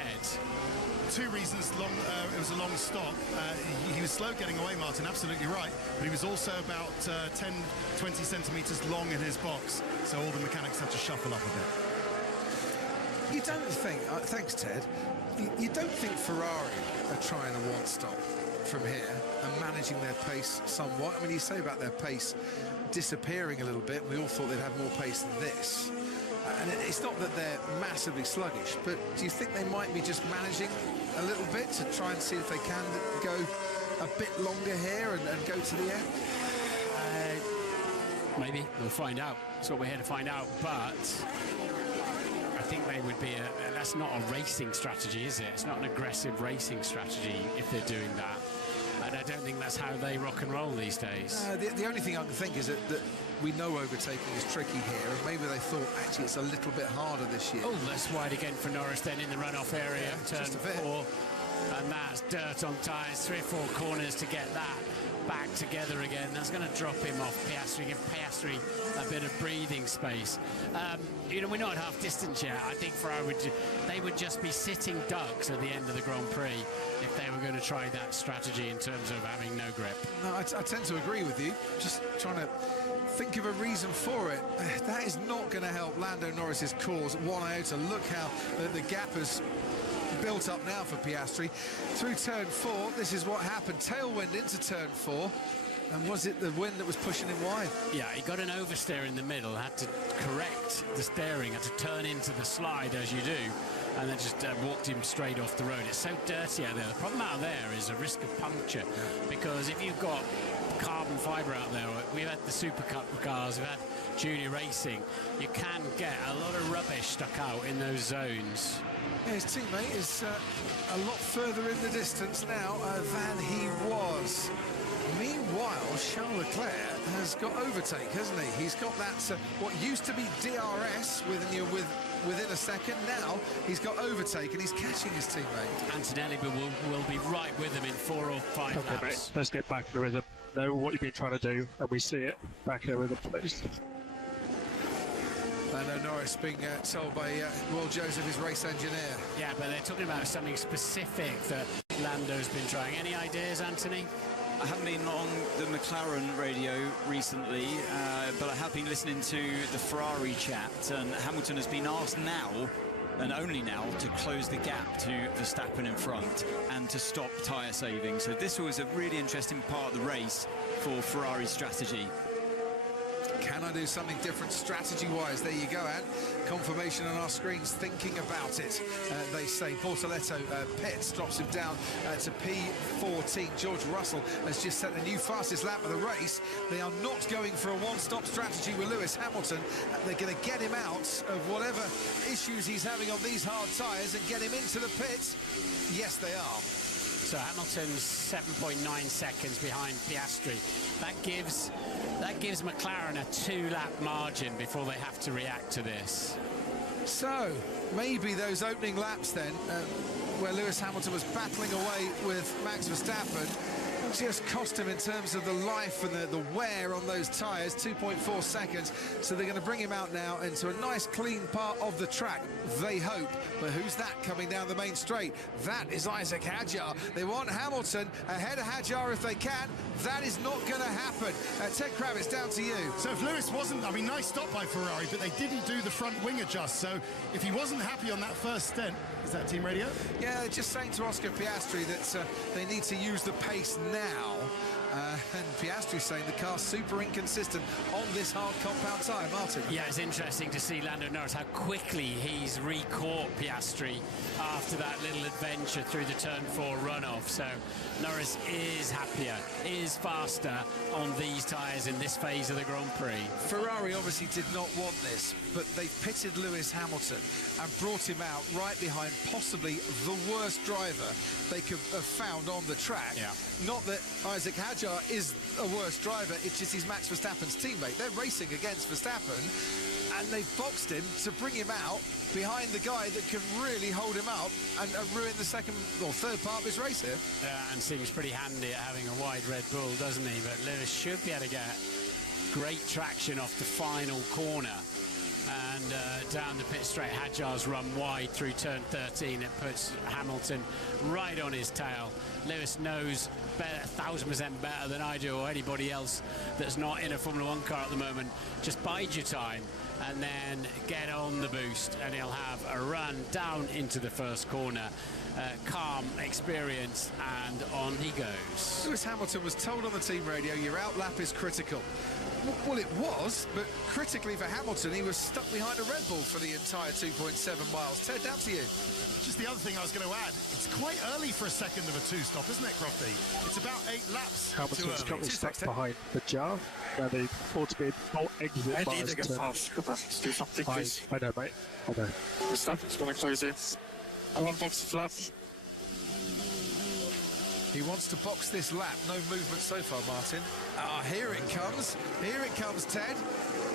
Two reasons. It was a long stop. He was slow getting away, Martin, absolutely right, but he was also about 10-20 centimetres long in his box, so all the mechanics had to shuffle up a bit. You don't think, thanks Ted, you don't think Ferrari are trying a one-stop from here and managing their pace somewhat? I mean, you say about their pace disappearing a little bit. We all thought they'd have more pace than this. And it's not that they're massively sluggish, but do you think they might be just managing a little bit to try and see if they can go a bit longer here and go to the end? Maybe. We'll find out. That's what we're here to find out. But I think they would be that's not a racing strategy, is it? It's not an aggressive racing strategy if they're doing that. And I don't think that's how they rock and roll these days. The only thing I can think is that we know overtaking is tricky here, and maybe they thought, actually, it's a little bit harder this year. Oh, that's wide again for Norris then in the runoff area. Yeah, turn just a bit. 4. And that's dirt on tyres. 3 or 4 corners to get that back together again. That's going to drop him off Piastri, give Piastri a bit of breathing space. You know, we're not at half distance yet. I think Ferrari they would just be sitting ducks at the end of the Grand Prix if they were going to try that strategy in terms of having no grip. No, I tend to agree with you. Just trying to think of a reason for it. That is not going to help Lando Norris's cause one iota. Look how the gap has built up now for Piastri. Through turn 4, this is what happened. Tailwind into turn 4. And was it the wind that was pushing him wide? Yeah, he got an oversteer in the middle, had to correct the steering, had to turn into the slide as you do, and then just walked him straight off the road. It's so dirty out there. The problem out there is a risk of puncture, because if you've got carbon fibre out there, we've had the Super Cup cars, we've had junior racing, you can get a lot of rubbish stuck out in those zones. Yeah, his teammate is a lot further in the distance now than he was. Meanwhile, Charles Leclerc has got overtake, hasn't he? He's got that, what used to be DRS within a second. Now he's got overtake and he's catching his teammate. Antonelli will be right with him in 4 or 5 Okay, laps. mate, let's get back to the rhythm. Know what you've been trying to do, and we see it back in the rhythm, please. Lando Norris being told by Will Joseph, his race engineer. Yeah, but they're talking about something specific that Lando's been trying. Any ideas, Anthony? I haven't been on the McLaren radio recently, but I have been listening to the Ferrari chat, and Hamilton has been asked now, and only now, to close the gap to Verstappen in front and to stop tyre saving. So this was a really interesting part of the race for Ferrari's strategy. Can I do something different strategy-wise? There you go, Ant. Confirmation on our screens, thinking about it. They say Bortoletto pits, drops him down to P14. George Russell has just set a new fastest lap of the race. They are not going for a one-stop strategy with Lewis Hamilton. They're going to get him out of whatever issues he's having on these hard tyres and get him into the pits. Yes, they are. So Hamilton's 7.9 seconds behind Piastri. That gives McLaren a 2-lap margin before they have to react to this. So maybe those opening laps then, where Lewis Hamilton was battling away with Max Verstappen, just cost him in terms of the life and the wear on those tyres, 2.4 seconds. So they're going to bring him out now into a nice clean part of the track, they hope. But who's that coming down the main straight? That is Isaac Hadjar. They want Hamilton ahead of Hadjar if they can. That is not going to happen. Ted Kravitz, down to you. So if Lewis wasn't, I mean, nice stop by Ferrari, but they didn't do the front wing adjust. So if he wasn't happy on that first stint, is that team radio? Yeah, just saying to Oscar Piastri that they need to use the pace now. And Piastri's saying the car's super inconsistent on this hard compound tyre. Martin? Yeah, it's interesting to see Lando Norris, how quickly he's re-caught Piastri after that little adventure through the Turn 4 runoff. So Norris is happier, is faster on these tyres in this phase of the Grand Prix. Ferrari obviously did not want this, but they pitted Lewis Hamilton and brought him out right behind possibly the worst driver they could have found on the track. Yeah. Not that Isaac Hadjar is a worse driver, it's just he's Max Verstappen's teammate. They're racing against Verstappen, and they've boxed him to bring him out behind the guy that can really hold him up and ruin the second or third part of his race here. And seems pretty handy at having a wide Red Bull, doesn't he? But Lewis should be able to get great traction off the final corner. And down the pit straight, Hadjar's run wide through turn 13. It puts Hamilton right on his tail. Lewis knows better, 1,000% better than I do or anybody else that's not in a Formula 1 car at the moment. Just bide your time and then get on the boost, and he'll have a run down into the first corner. Calm experience, and on he goes. Lewis Hamilton was told on the team radio, your outlap is critical. Well, it was, but critically for Hamilton, he was stuck behind a Red Bull for the entire 2.7 miles. Ted, down to you. Just the other thing I was going to add, it's quite early for a second of a two-stop, isn't it, Crofty? It's about 8 laps. Hamilton's got me Two stuck seconds. behind the jar, where they ought to be bolt exit I bars need to get turn. fast. Let's do something, please. I know, mate. I know. Verstappen's going to close in. I want box the flap. He wants to box this lap. No movement so far, Martin. Ah, here it comes. Here it comes, Ted.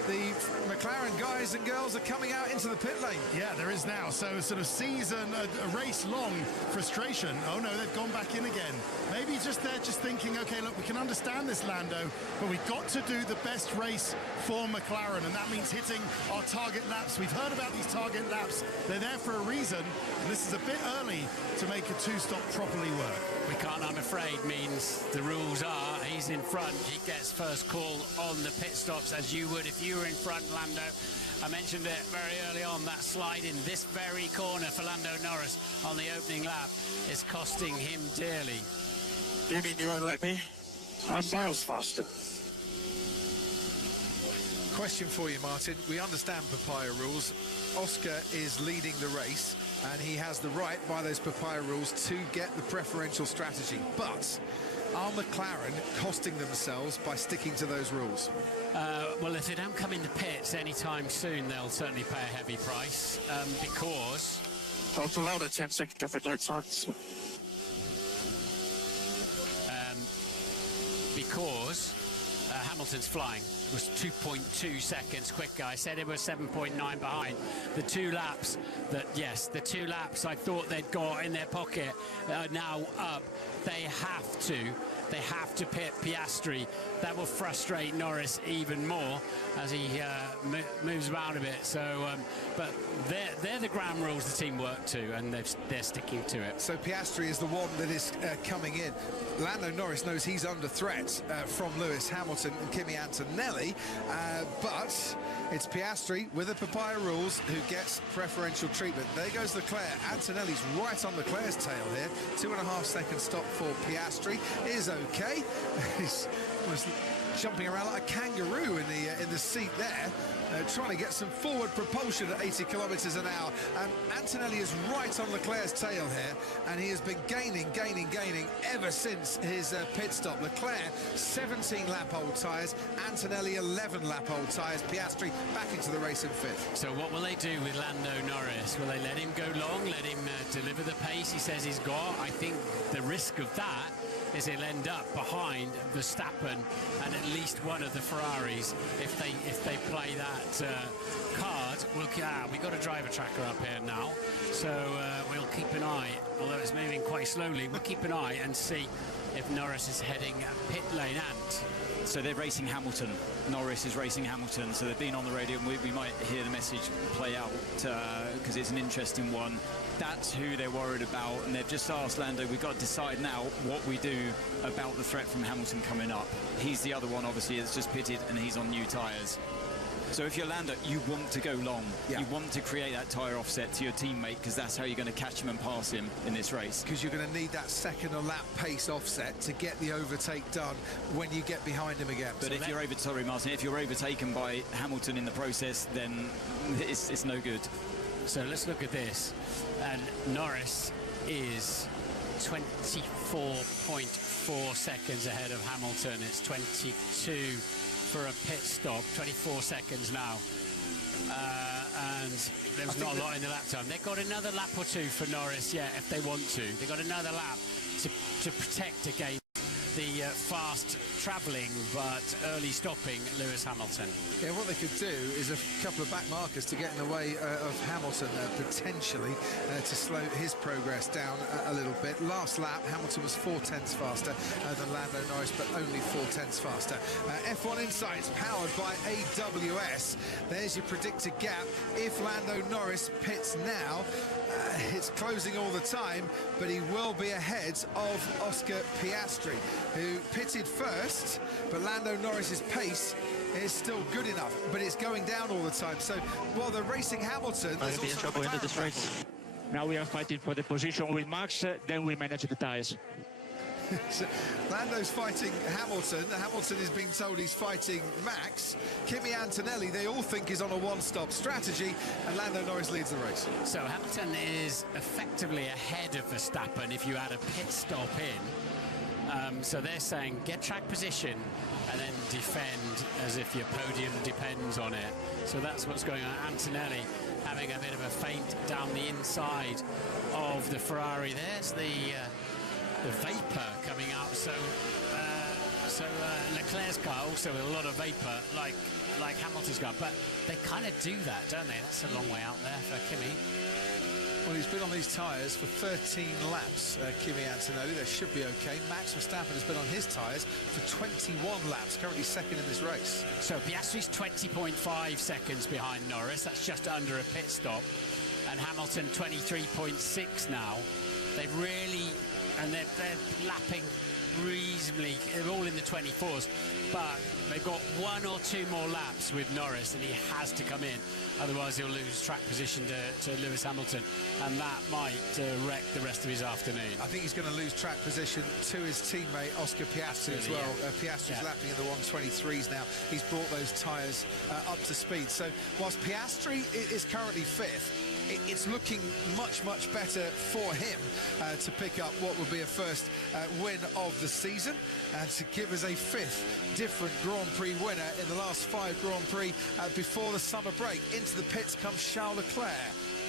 The McLaren guys and girls are coming out into the pit lane. Yeah, there is now. So sort of season, a race-long frustration. Oh, no, they've gone back in again. Maybe just they're just thinking, OK, look, we can understand this, Lando, but we've got to do the best race for McLaren, and that means hitting our target laps. We've heard about these target laps. They're there for a reason, and this is a bit early to make a two-stop properly work. We can't, I'm afraid, means the rules are he's in front. He gets first call on the pit stops, as you would if you were in front, Lando. I mentioned it very early on, that slide in this very corner for Lando Norris on the opening lap is costing him dearly. You mean you won't let me? I'm miles faster. Question for you, Martin. We understand papaya rules. Oscar is leading the race, and he has the right, by those papaya rules, to get the preferential strategy. But are McLaren costing themselves by sticking to those rules? Well, if they don't come in the pits anytime soon, they'll certainly pay a heavy price because... Don't allow the 10 second traffic light signs. Because Hamilton's flying. It was 2.2 seconds quicker. I said it was 7.9 behind. The 2 laps that, yes, the 2 laps I thought they'd got in their pocket are now up. They have to pit Piastri. That will frustrate Norris even more as he moves around a bit. So, but they're the ground rules the team work to, and they're sticking to it. So Piastri is the one that is coming in. Lando Norris knows he's under threat from Lewis Hamilton and Kimi Antonelli, but it's Piastri with the papaya rules who gets preferential treatment. There goes Leclerc. Antonelli's right on Leclerc's tail here. 2.5 second stop for Piastri is okay. He's was jumping around like a kangaroo in the seat there, trying to get some forward propulsion at 80 kilometres an hour. And Antonelli is right on Leclerc's tail here, and he has been gaining ever since his pit stop. Leclerc 17 lap old tyres, Antonelli 11 lap old tyres. Piastri back into the race in 5th. So what will they do with Lando Norris? Will they let him go long, let him deliver the pace he says he's got? I think the risk of that is he'll end up behind Verstappen and at least one of the Ferraris if they play that card. We've got a driver tracker up here now, so we'll keep an eye, although it's moving quite slowly. We'll keep an eye and see if Norris is heading pit lane. And so they're racing Hamilton. Norris is racing Hamilton, so they've been on the radio, and we might hear the message play out because it's an interesting one. That's who they're worried about, and they've just asked Lando, we've got to decide now what we do about the threat from Hamilton coming up. He's the other one, obviously, that's just pitted, and he's on new tyres. So if you're Lando, you want to go long. Yeah. You want to create that tyre offset to your teammate, because that's how you're going to catch him and pass him in this race. Because you're going to need that second or lap pace offset to get the overtake done when you get behind him again. But if you're overtaken by Hamilton in the process, then it's no good. So let's look at this. And Norris is 24.4 seconds ahead of Hamilton. It's 22 for a pit stop, 24 seconds now. And there's not a lot in the lap time. They've got another lap or two for Norris, yeah, if they want to. They've got another lap to protect against the fast travelling but early stopping Lewis Hamilton. Yeah, what they could do is a couple of back markers to get in the way of Hamilton potentially to slow his progress down a little bit. Last lap, Hamilton was 4/10 faster than Lando Norris, but only 4/10 faster. F1 Insights powered by AWS. There's your predicted gap. If Lando Norris pits now, it's closing all the time, but he will be ahead of Oscar Piastri, who pitted first, but Lando Norris's pace is still good enough, but it's going down all the time. So while they're racing Hamilton, there's be in trouble into this race. Now we are fighting for the position with Max, then we manage the tires. So Lando's fighting Hamilton. Hamilton is being told he's fighting Max. Kimi Antonelli, they all think, is on a one-stop strategy, and Lando Norris leads the race. So Hamilton is effectively ahead of Verstappen if you add a pit stop in. So they're saying get track position and then defend as if your podium depends on it. So that's what's going on. Antonelli having a bit of a feint down the inside of the Ferrari. There's the vapour coming out. So Leclerc's car also with a lot of vapour, like Hamilton's car. But they kind of do that, don't they? That's a long way out there for Kimi. Well, he's been on these tyres for 13 laps, Kimi Antonelli. They should be okay. Max Verstappen has been on his tyres for 21 laps, currently second in this race. So Piastri's 20.5 seconds behind Norris. That's just under a pit stop. And Hamilton 23.6 now. They've really, and they're lapping reasonably, they're all in the 24s, but they've got one or two more laps with Norris, and he has to come in, otherwise he'll lose track position to Lewis Hamilton, and that might wreck the rest of his afternoon. I think he's going to lose track position to his teammate Oscar Piastri as well. Yeah. Piastri's lapping in the 123s now. He's brought those tyres up to speed. So whilst Piastri is currently fifth, it's looking much better for him to pick up what would be a first win of the season, and to give us a fifth different Grand Prix winner in the last 5 Grand Prix before the summer break. Into the pits comes Charles Leclerc.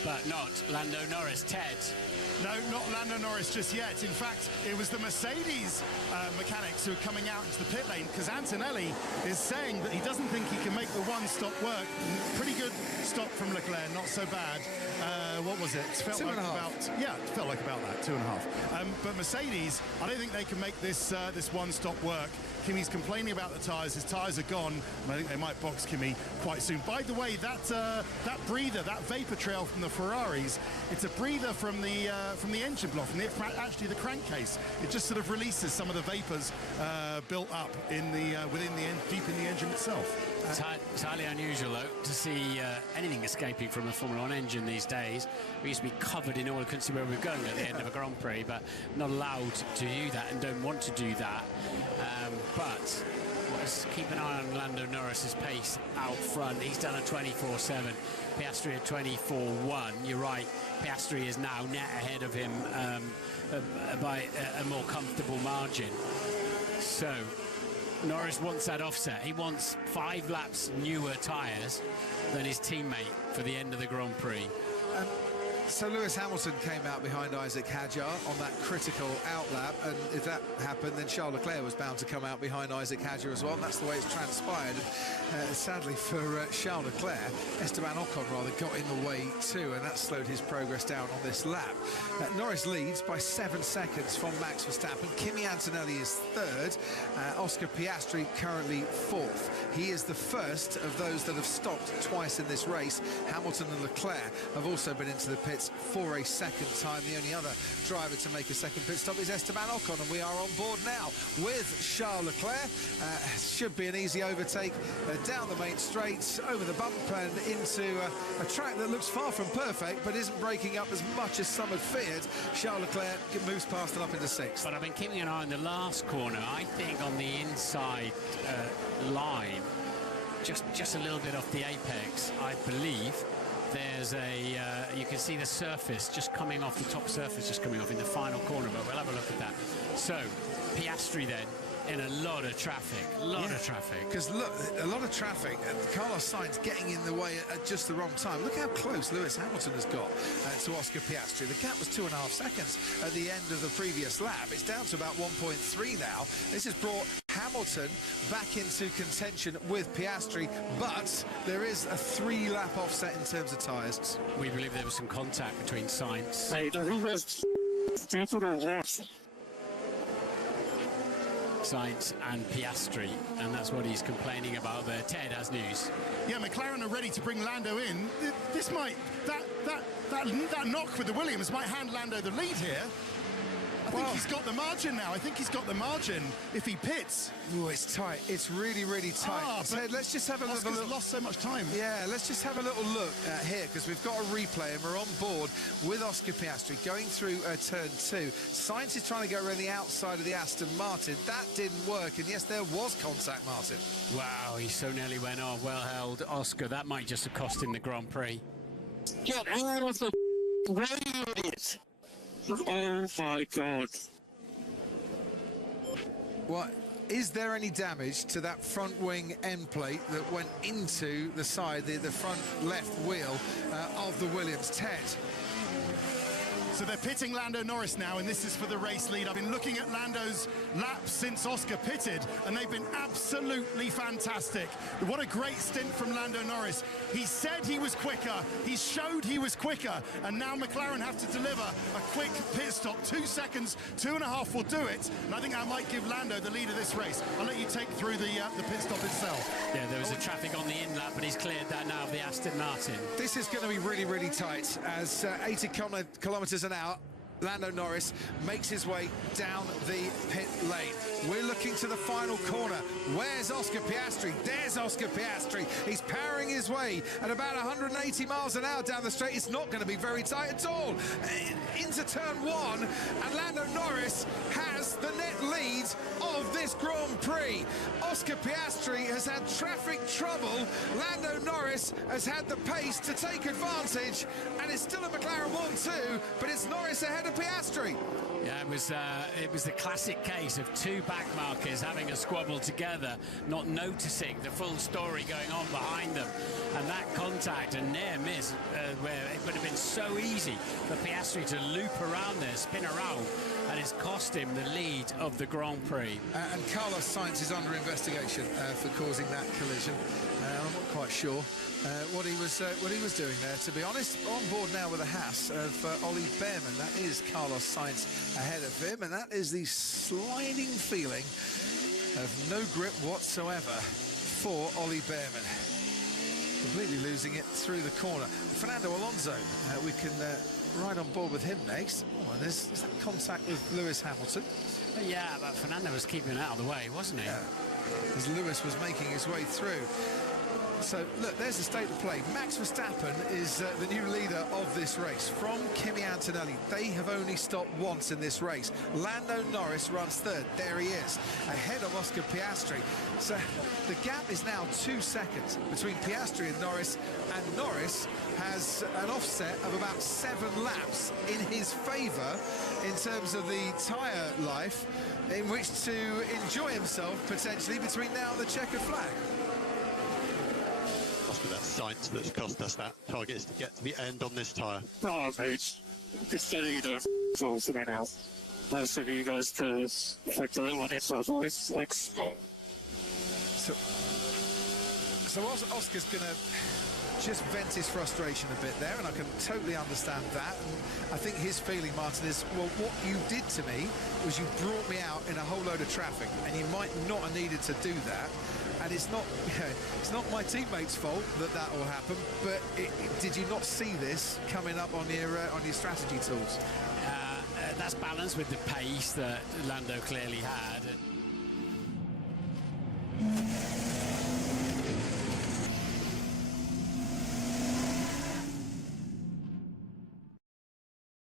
But not Lando Norris, Ted. No, not Lando Norris just yet. In fact, it was the Mercedes mechanics who are coming out into the pit lane, because Antonelli is saying that he doesn't think he can make the one-stop work. Pretty good stop from Leclerc, not so bad. What was it? It felt like about, yeah, it felt like about that, 2.5. But Mercedes, I don't think they can make this this one-stop work. Kimi's complaining about the tyres. His tyres are gone, and I think they might box Kimi quite soon. By the way, that breather, that vapour trail from the Ferraris, it's a breather from the engine block, and actually the crankcase. It just sort of releases some of the vapours built up in the deep in the engine itself. It's highly unusual, though, to see anything escaping from a Formula 1 engine these days. We used to be covered in oil, couldn't see where we were going at the end of a Grand Prix, but not allowed to do that and don't want to do that. But let's keep an eye on Lando Norris's pace out front. He's done a 24/7. Piastri a 24/1. You're right, Piastri is now net ahead of him by a more comfortable margin. So Norris wants that offset. He wants 5 laps newer tyres than his teammate for the end of the Grand Prix. So Lewis Hamilton came out behind Isaac Hadjar on that critical outlap, and if that happened, then Charles Leclerc was bound to come out behind Isaac Hadjar as well, and that's the way it's transpired. Sadly for Charles Leclerc, Esteban Ocon rather got in the way too, and that slowed his progress down on this lap. Norris leads by 7 seconds from Max Verstappen. Kimi Antonelli is third. Oscar Piastri currently fourth. He is the first of those that have stopped twice in this race. Hamilton and Leclerc have also been into the pits for a second time. The only other driver to make a second pit stop is Esteban Ocon, and we are on board now with Charles Leclerc. Should be an easy overtake down the main straight, over the bump and into a track that looks far from perfect, but isn't breaking up as much as some had feared. Charles Leclerc moves past and up into sixth. But I've been keeping an eye on the last corner. I think on the inside line, just a little bit off the apex, I believe, there's a, you can see the surface just coming off, the top surface just coming off in the final corner, but we'll have a look at that. So, Piastri then, in a lot of traffic, of traffic. Because look, a lot of traffic, and Carlos Sainz getting in the way at just the wrong time. Look how close Lewis Hamilton has got to Oscar Piastri. The gap was 2.5 seconds at the end of the previous lap. It's down to about 1.3 now. This has brought Hamilton back into contention with Piastri, but there is a 3-lap offset in terms of tyres. We believe there was some contact between Sainz. Sainz and Piastri, and that's what he's complaining about there. Ted has news. Yeah, McLaren are ready to bring Lando in. This might, that knock with the Williams might hand Lando the lead here. I think he's got the margin now. I think he's got the margin if he pits. Oh, it's tight. It's really, really tight. Ted, let's just have a look. Oscar's lost so much time. Yeah, let's just have a little look here, because we've got a replay and we're on board with Oscar Piastri going through turn 2. Sainz is trying to go around the outside of the Aston Martin. That didn't work, and yes, there was contact, Martin. Wow, he so nearly went off. Well held, Oscar. That might just have cost him the Grand Prix. Get out of the way of it! Oh my God. What? Is there any damage to that front wing end plate that went into the side, the front left wheel of the Williams? Ted? So they're pitting Lando Norris now, and this is for the race lead. I've been looking at Lando's laps since Oscar pitted, and they've been absolutely fantastic. What a great stint from Lando Norris. He said he was quicker, he showed he was quicker, and now McLaren have to deliver a quick pit stop. 2 seconds, 2.5 will do it, and I think that might give Lando the lead of this race. I'll let you take through the pit stop itself. Yeah, there was a traffic on the in lap, but he's cleared that now of the Aston Martin. This is going to be really, really tight as 80 kilometres an hour. Lando Norris makes his way down the pit lane. We're looking to the final corner. Where's Oscar Piastri? There's Oscar Piastri. He's powering his way at about 180 miles an hour down the straight. It's not going to be very tight at all. Into turn 1, and Lando Norris has the net lead of this Grand Prix. Oscar Piastri has had traffic trouble. Lando Norris has had the pace to take advantage, and it's still a McLaren 1-2, but it's Norris ahead of Piastri. Yeah, it was the classic case of two back markers having a squabble together, not noticing the full story going on behind them. And that contact, a near miss, where it would have been so easy for Piastri to loop around there, spin around, and it's cost him the lead of the Grand Prix. And Carlos Sainz is under investigation for causing that collision. I'm not quite sure what he was doing there, to be honest. On board now with a Haas of Ollie Behrman. That is Carlos Sainz ahead of him, and that is the sliding feeling of no grip whatsoever for Ollie Behrman. Completely losing it through the corner. Fernando Alonso, we can ride on board with him next. Oh, and is that contact with Lewis Hamilton? Yeah, but Fernando was keeping it out of the way, wasn't he? Yeah, as Lewis was making his way through. So, look, there's the state of play. Max Verstappen is the new leader of this race from Kimi Antonelli. They have only stopped once in this race. Lando Norris runs third. There he is, ahead of Oscar Piastri. So the gap is now 2 seconds between Piastri and Norris has an offset of about 7 laps in his favour in terms of the tyre life in which to enjoy himself potentially between now and the checkered flag. but that's science that's cost us that. Target is to get to the end on this tyre. Oh, mate. Just getting the results right now. Nice of you guys to factor in on it, otherwise, thanks. So Oscar's going to just vent his frustration a bit there, and I can totally understand that. And I think his feeling, Martin, is, well, what you did to me was you brought me out in a whole load of traffic, and you might not have needed to do that. And it's not my teammates' fault that all happened, but did you not see this coming up on your strategy tools? That's balanced with the pace that Lando clearly had.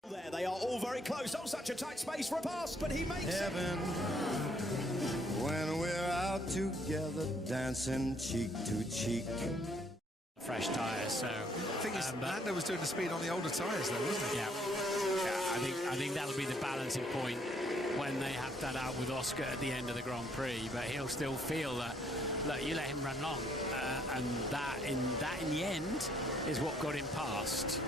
There they are, all very close. Oh, such a tight space for a pass, but he makes Heaven, when we're out together, dancing cheek to cheek. Fresh tyres, so... I think Lando was doing the speed on the older tyres, though, wasn't he? Yeah. I think that'll be the balancing point when they have that out with Oscar at the end of the Grand Prix, but he'll still feel that, look, you let him run long, and that in the end is what got him past.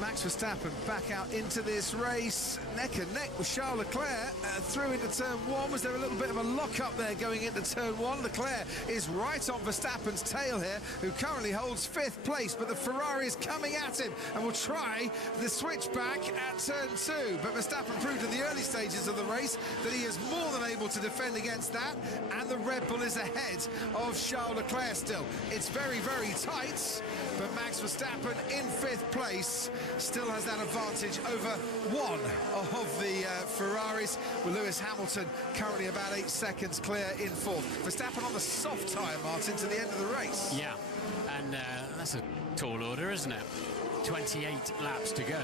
Max Verstappen back out into this race, neck and neck with Charles Leclerc, through into turn one. Was there a little bit of a lock-up there going into turn one? Leclerc is right on Verstappen's tail here, who currently holds 5th place, but the Ferrari is coming at him and will try the switchback at turn 2. But Verstappen proved in the early stages of the race that he is more than able to defend against that, and the Red Bull is ahead of Charles Leclerc still. It's very, very tight, but Max Verstappen in 5th place still has that advantage over one of the Ferraris, with Lewis Hamilton currently about 8 seconds clear in 4th. Verstappen on the soft tyre, Martin, to the end of the race. Yeah, and that's a tall order, isn't it? 28 laps to go.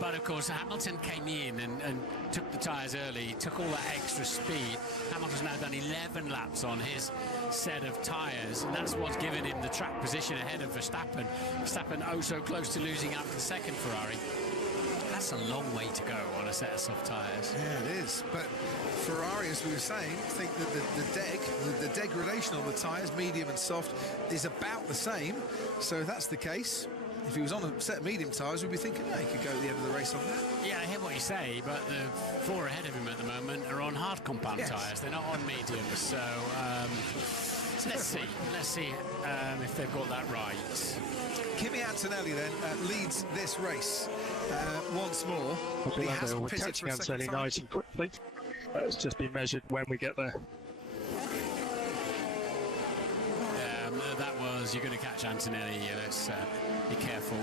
But of course Hamilton came in and took the tyres early, took all that extra speed. Hamilton's now done 11 laps on his set of tyres, and that's what's given him the track position ahead of Verstappen. Verstappen oh so close to losing out to the second Ferrari. That's a long way to go on a set of soft tyres. Yeah, it is. But Ferrari, as we were saying, think that the degradation on the tyres, medium and soft, is about the same. So if that's the case, if he was on a set of medium tyres, we'd be thinking, yeah, he could go at the end of the race on that. Yeah, I hear what you say, but the 4 ahead of him at the moment are on hard compound tyres. They're not on mediums. So let's see if they've got that right. Kimi Antonelli then leads this race once more. He has we're pitted catching for a second Antonelli time. nice and quickly. It's just been measured when we get there. That was, you're going to catch Antonelli, let's be careful.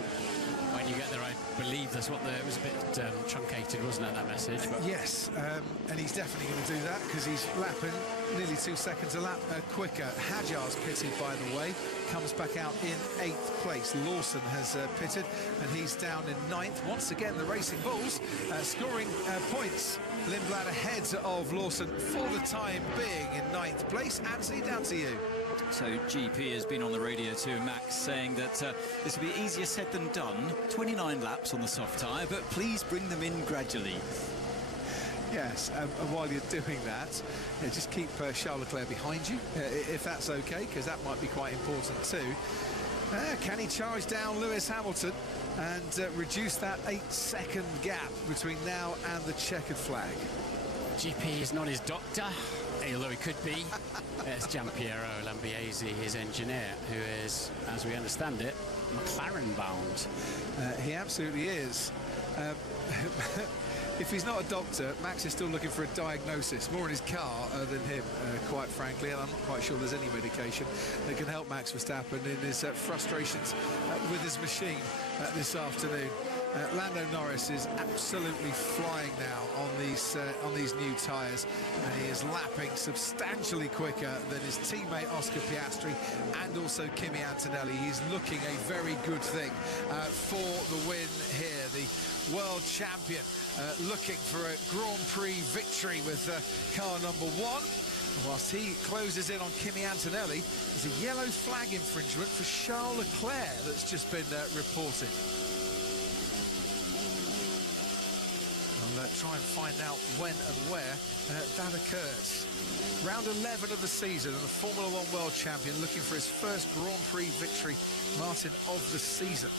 When you get there, I believe that's what it was a bit truncated, wasn't it, that message? But Yes, and he's definitely going to do that because he's lapping nearly 2 seconds a lap quicker. Hadjar's pitted, by the way, comes back out in 8th place. Lawson has pitted, and he's down in 9th. Once again, the Racing Bulls scoring points. Lindblad ahead of Lawson for the time being in 9th place. Anthony, down to you. So GP has been on the radio to Max saying that this will be easier said than done. 29 laps on the soft tyre, but please bring them in gradually. Yes, and while you're doing that, just keep Charles Leclerc behind you, if that's okay, because that might be quite important too. Can he charge down Lewis Hamilton and reduce that 8-second gap between now and the checkered flag? GP is not his doctor, although he could be. It's Giampiero Lambiase, his engineer, who is, as we understand it, McLaren bound. He absolutely is. If he's not a doctor, Max is still looking for a diagnosis, more in his car than him, quite frankly, and I'm not quite sure there's any medication that can help Max Verstappen in his frustrations with his machine this afternoon. Lando Norris is absolutely flying now on these new tyres, and he is lapping substantially quicker than his teammate Oscar Piastri and also Kimi Antonelli. He's looking a very good thing for the win here. The world champion looking for a Grand Prix victory with car number 1. Whilst he closes in on Kimi Antonelli, there's a yellow flag infringement for Charles Leclerc that's just been reported. We'll try and find out when and where that occurs. Round 11 of the season, and the Formula One World Champion looking for his first Grand Prix victory, Martin, of the season.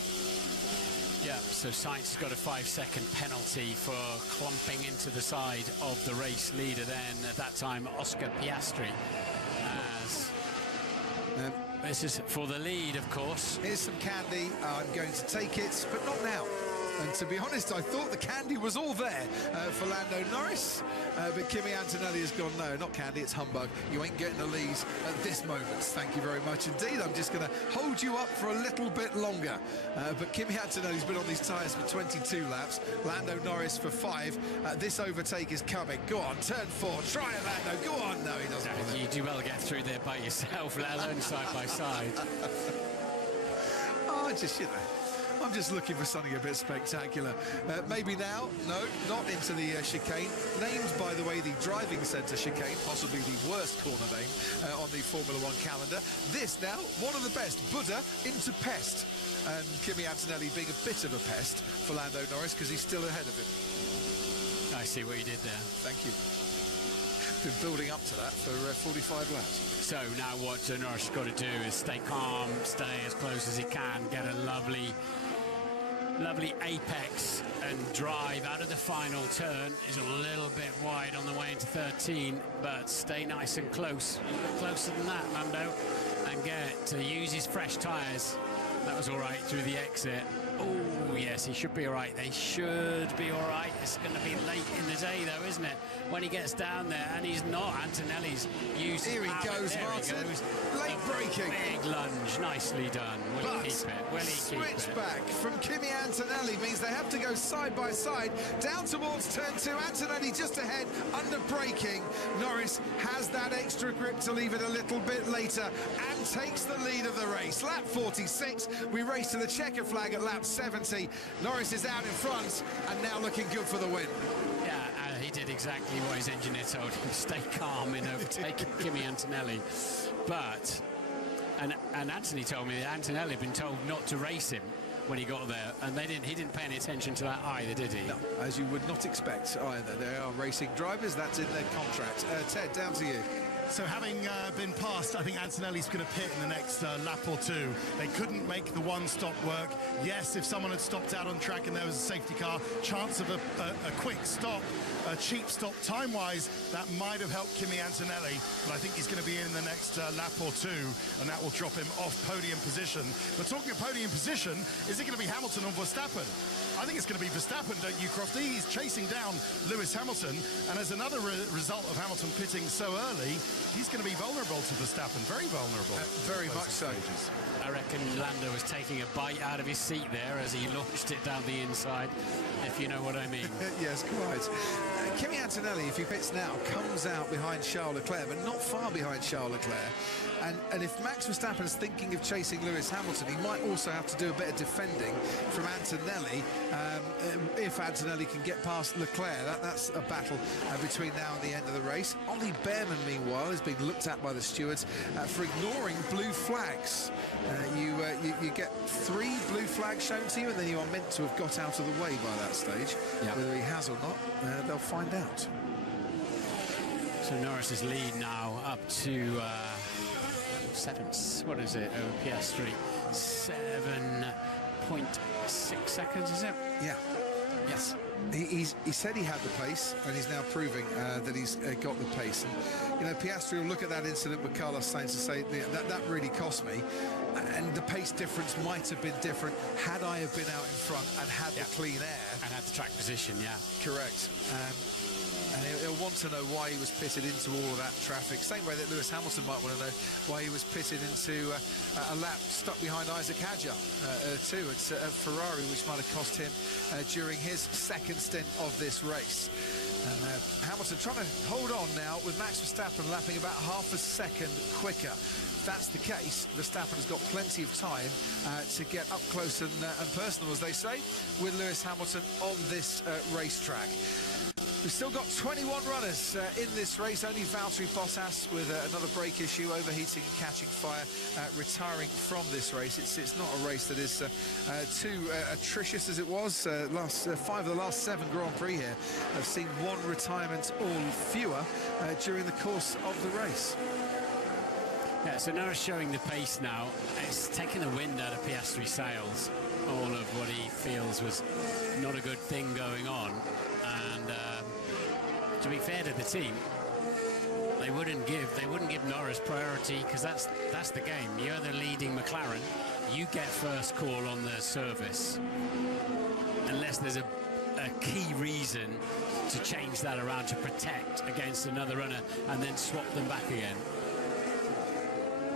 Yeah, so Sainz has got a 5-second penalty for clumping into the side of the race leader then, at that time, Oscar Piastri. This is for the lead, of course. Here's some candy. I'm going to take it, but not now. And to be honest, I thought the candy was all there for Lando Norris, but Kimi Antonelli has gone, no, not candy, it's humbug. You ain't getting the leads at this moment. Thank you very much indeed. I'm just going to hold you up for a little bit longer. But Kimi Antonelli's been on these tyres for 22 laps. Lando Norris for 5. This overtake is coming. Go on, turn 4. Try it, Lando. Go on. No, he doesn't. No, you do well get through there by yourself, let alone side by side. Oh, just, you know, I'm just looking for something a bit spectacular. Maybe now, no, not into the chicane. Named, by the way, the driving centre chicane, possibly the worst corner name on the Formula One calendar. This now, one of the best, Buddha into pest. And Kimi Antonelli being a bit of a pest for Lando Norris because he's still ahead of him. I see what you did there. Thank you. Been building up to that for 45 laps. So now what Norris has got to do is stay calm, stay as close as he can, get a lovely apex and drive out of the final turn. He's a little bit wide on the way into 13, but stay nice and close. A bit closer than that, Lando, and get to use his fresh tyres. That was all right through the exit. Oh, yes, he should be all right. They should be all right. It's going to be late in the day, though, isn't it? When he gets down there, and he's not. Antonelli's using Here he goes, there Martin. He goes. Late braking. Big lunge. Nicely done. Will he keep it? Will he keep it? Switchback from Kimi Antonelli means they have to go side by side down towards turn 2. Antonelli just ahead, under braking. Norris has that extra grip to leave it a little bit later and takes the lead of the race. Lap 46. We race to the checker flag at lap 70. Norris is out in front and now looking good for the win. Yeah, he did exactly what his engineer told him. Stay calm in overtaking Kimi Antonelli. But, and Anthony told me that Antonelli had been told not to race him when he got there, and he didn't pay any attention to that either, did he? No, as you would not expect either. They are racing drivers, that's in their contract. Ted, down to you. So having been passed, I think Antonelli's going to pit in the next lap or two. They couldn't make the one-stop work. Yes, if someone had stopped out on track and there was a safety car, chance of a quick stop, a cheap stop time-wise, that might have helped Kimi Antonelli. But I think he's going to be in the next lap or two, and that will drop him off podium position. But talking of podium position, is it going to be Hamilton or Verstappen? I think it's going to be Verstappen, don't you, Crofty? He's chasing down Lewis Hamilton, and as another result of Hamilton pitting so early, he's going to be vulnerable to Verstappen, very vulnerable. Very much so. I reckon Lando was taking a bite out of his seat there as he launched it down the inside, if you know what I mean. Yes, quite. Kimi Antonelli, if he pits now, comes out behind Charles Leclerc, but not far behind Charles Leclerc. And if Max Verstappen is thinking of chasing Lewis Hamilton, he might also have to do a bit of defending from Antonelli. If Antonelli can get past Leclerc, that's a battle between now and the end of the race. Ollie Behrman, meanwhile, is being looked at by the stewards for ignoring blue flags. You get 3 blue flags shown to you, and then you are meant to have got out of the way by that stage. Yep. Whether he has or not, they'll find out. So Norris's lead now up to 7, what is it, over Piastri? 7.6 seconds, is it? Yeah. Yes. He said he had the pace, and he's now proving that he's got the pace. And, you know, Piastri will look at that incident with Carlos Sainz and say, that really cost me. And the pace difference might have been different had I have been out in front and had the clean air. And had the track position, yeah. Correct. And he'll want to know why he was pitted into all of that traffic. Same way that Lewis Hamilton might want to know why he was pitted into a lap stuck behind Isaac Hadjar too. It's a Ferrari, which might have cost him during his second stint of this race. And Hamilton trying to hold on now with Max Verstappen lapping about half a second quicker. If that's the case, Verstappen has got plenty of time to get up close and personal, as they say, with Lewis Hamilton on this racetrack. We've still got 21 runners in this race. Only Valtteri Bottas with another brake issue, overheating and catching fire, retiring from this race. It's not a race that is too atrocious as it was. 5 of the last 7 Grand Prix here have seen 1 retirement or fewer during the course of the race. Yeah, so Norris showing the pace now. It's taken the wind out of Piastri's sails. All of what he feels was not a good thing going on. And to be fair to the team, they wouldn't give Norris priority, because that's the game. You're the leading McLaren. You get first call on the service, unless there's a key reason to change that around to protect against another runner and then swap them back again.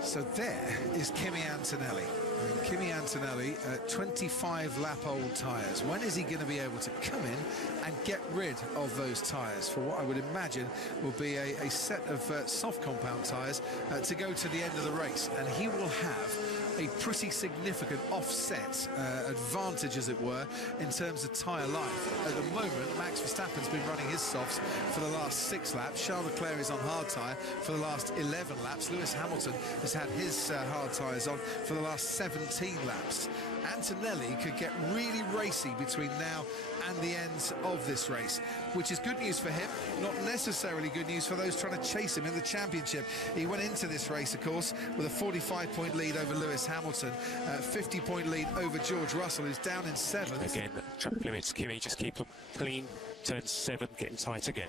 So there is Kimi Antonelli. And Kimi Antonelli, 25-lap-old tyres. When is he going to be able to come in and get rid of those tyres for what I would imagine will be a set of soft compound tyres to go to the end of the race? And he will have a pretty significant offset advantage, as it were, in terms of tyre life. At the moment, Max Verstappen's been running his softs for the last 6 laps. Charles Leclerc is on hard tyre for the last 11 laps. Lewis Hamilton has had his hard tyres on for the last 17 laps. Antonelli could get really racy between now and the end of this race, which is good news for him, not necessarily good news for those trying to chase him in the championship. He went into this race, of course, with a 45-point lead over Lewis Hamilton, 50-point lead over George Russell, who's down in 7th. Again, traffic limits, Kimi, just keep them clean. Turn 7, getting tight again.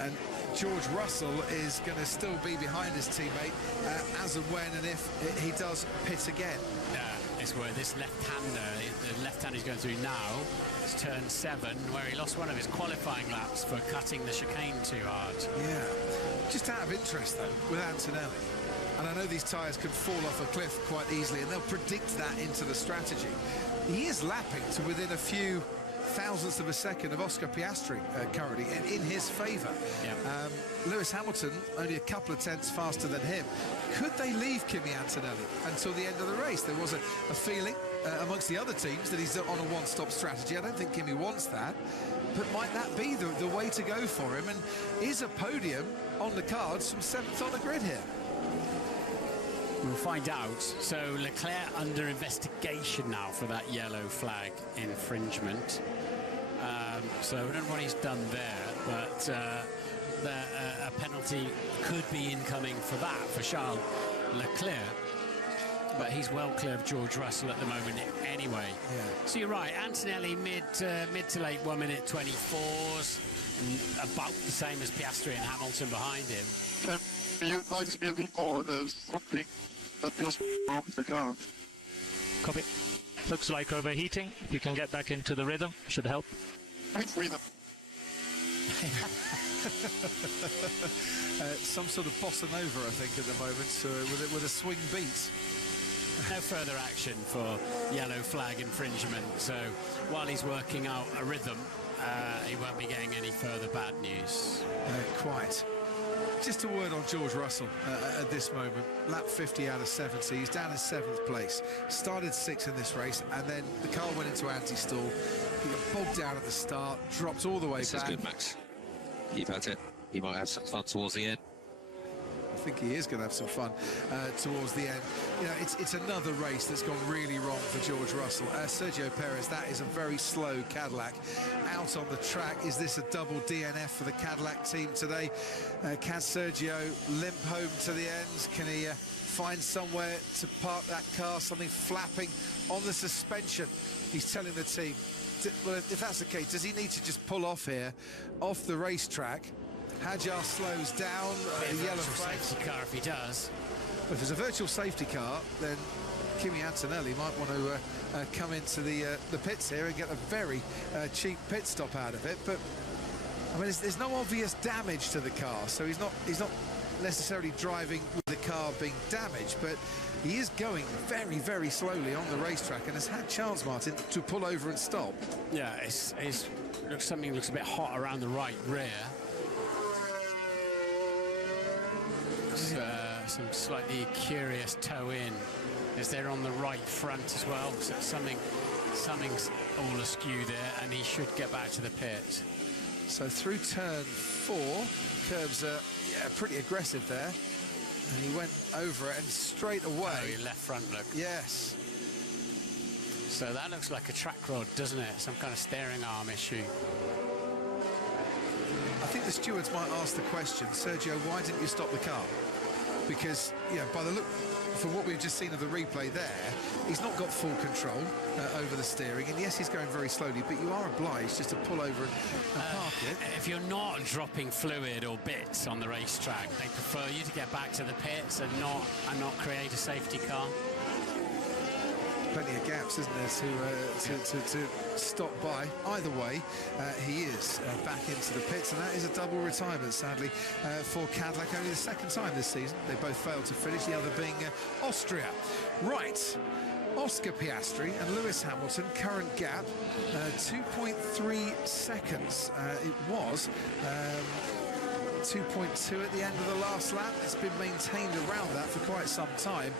And George Russell is going to still be behind his teammate as and when and if he does pit again. It's where this left-hander, the left-hander he's going through now, is turn 7, where he lost one of his qualifying laps for cutting the chicane too hard. Yeah. Just out of interest, though, with Antonelli, and I know these tyres can fall off a cliff quite easily, and they'll predict that into the strategy. He is lapping to within a few thousandths of a second of Oscar Piastri currently in his favour. Yep. Lewis Hamilton only a couple of tenths faster than him. Could they leave Kimi Antonelli until the end of the race? There was a feeling amongst the other teams that he's on a one-stop strategy. I don't think Kimi wants that, but might that be the way to go for him? And is a podium on the cards from 7th on the grid here? We'll find out. So Leclerc under investigation now for that yellow flag infringement. So I don't know what he's done there, but a penalty could be incoming for that, for Charles Leclerc. But he's well clear of George Russell at the moment anyway. Yeah. So you're right, Antonelli mid to late 1 minute 24s, about the same as Piastri and Hamilton behind him. You guys be a bit more something that feels wrong with the car. Copy. Looks like overheating. If you can get back into the rhythm, should help. Which rhythm? Some sort of bossa nova, I think, at the moment, with a swing beat. No further action for yellow flag infringement. So while he's working out a rhythm, he won't be getting any further bad news. Quite. Just a word on George Russell at this moment. Lap 50 out of 70. He's down in 7th place. Started 6th in this race, and then the car went into anti-stall. He got bogged down at the start, dropped all the way back. This is good, Max. Keep at it. He might have some fun towards the end. I think he is going to have some fun towards the end. You know, it's another race that's gone really wrong for George Russell. Sergio Perez, that is a very slow Cadillac out on the track. Is this a double DNF for the Cadillac team today? Can Sergio limp home to the end? Can he find somewhere to park that car, something flapping on the suspension? He's telling the team, well, if that's the case, does he need to just pull off here, off the racetrack? Hadjar slows down, yellow flag. Safety car if he does. Well, if there's a virtual safety car, then Kimi Antonelli might want to come into the pits here and get a very cheap pit stop out of it. But I mean, there's no obvious damage to the car, so he's not necessarily driving with the car being damaged, but he is going very, very slowly on the racetrack and has had Charles Martin to pull over and stop. Yeah, something looks a bit hot around the right rear. Some slightly curious toe in as they're on the right front as well. So something Something's all askew there, and he should get back to the pit. So through turn 4, curbs are pretty aggressive there. And he went over it and straight away. Oh, your left front look. Yes. So that looks like a track rod, doesn't it? Some kind of steering arm issue. I think the stewards might ask the question, Sergio, why didn't you stop the car? Because, by the look, from what we've just seen of the replay there, he's not got full control over the steering, and yes, he's going very slowly, but you are obliged just to pull over and park it. If you're not dropping fluid or bits on the racetrack, they prefer you to get back to the pits and not create a safety car. Plenty of gaps, isn't there, to stop by. Either way, he is back into the pits, and that is a double retirement, sadly, for Cadillac. Only the second time this season. They both failed to finish, the other being Austria. Right, Oscar Piastri and Lewis Hamilton, current gap, 2.3 seconds. It was 2.2 at the end of the last lap. It's been maintained around that for quite some time.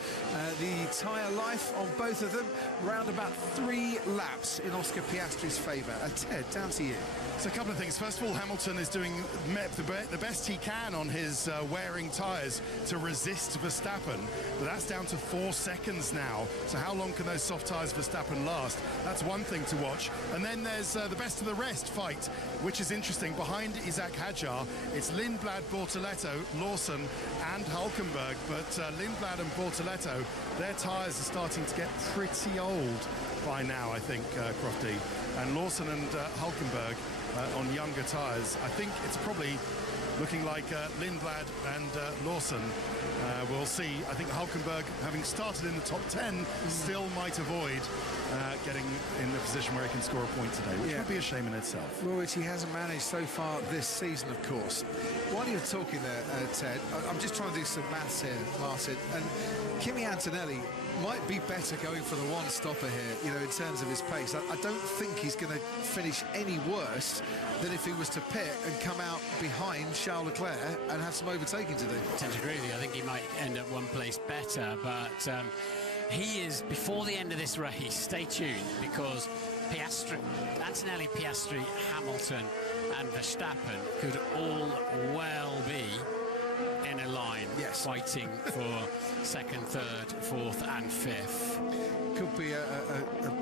The tyre life on both of them, round about 3 laps in Oscar Piastri's favour. Ted, down to you. So a couple of things. First of all, Hamilton is doing the best he can on his wearing tyres to resist Verstappen, but that's down to 4 seconds now. So how long can those soft tyres Verstappen last? That's one thing to watch. And then there's the best of the rest fight, which is interesting. Behind Isaac Hadjar, it's Lindblad, Bortoleto, Lawson and Hulkenberg, but Lindblad and Bortoleto, their tyres are starting to get pretty old by now, I think, Crofty. And Lawson and Hulkenberg on younger tyres. I think it's probably looking like Lindblad and Lawson. We'll see. I think Hulkenberg, having started in the top 10, still might avoid getting in the position where he can score a point today, which would be a shame in itself. Well, which he hasn't managed so far this season, of course. While you're talking there, Ted, I'm just trying to do some maths here, Martin, and Kimi Antonelli might be better going for the one-stopper here, in terms of his pace. I don't think he's going to finish any worse than if he was to pit and come out behind Charles Leclerc and have some overtaking to do. I tend to agree with you. I think he might end up one place better, but he is, before the end of this race, stay tuned, because Antonelli, Piastri, Hamilton and Verstappen could all well be in a line, fighting for second, third, fourth and fifth. Could be a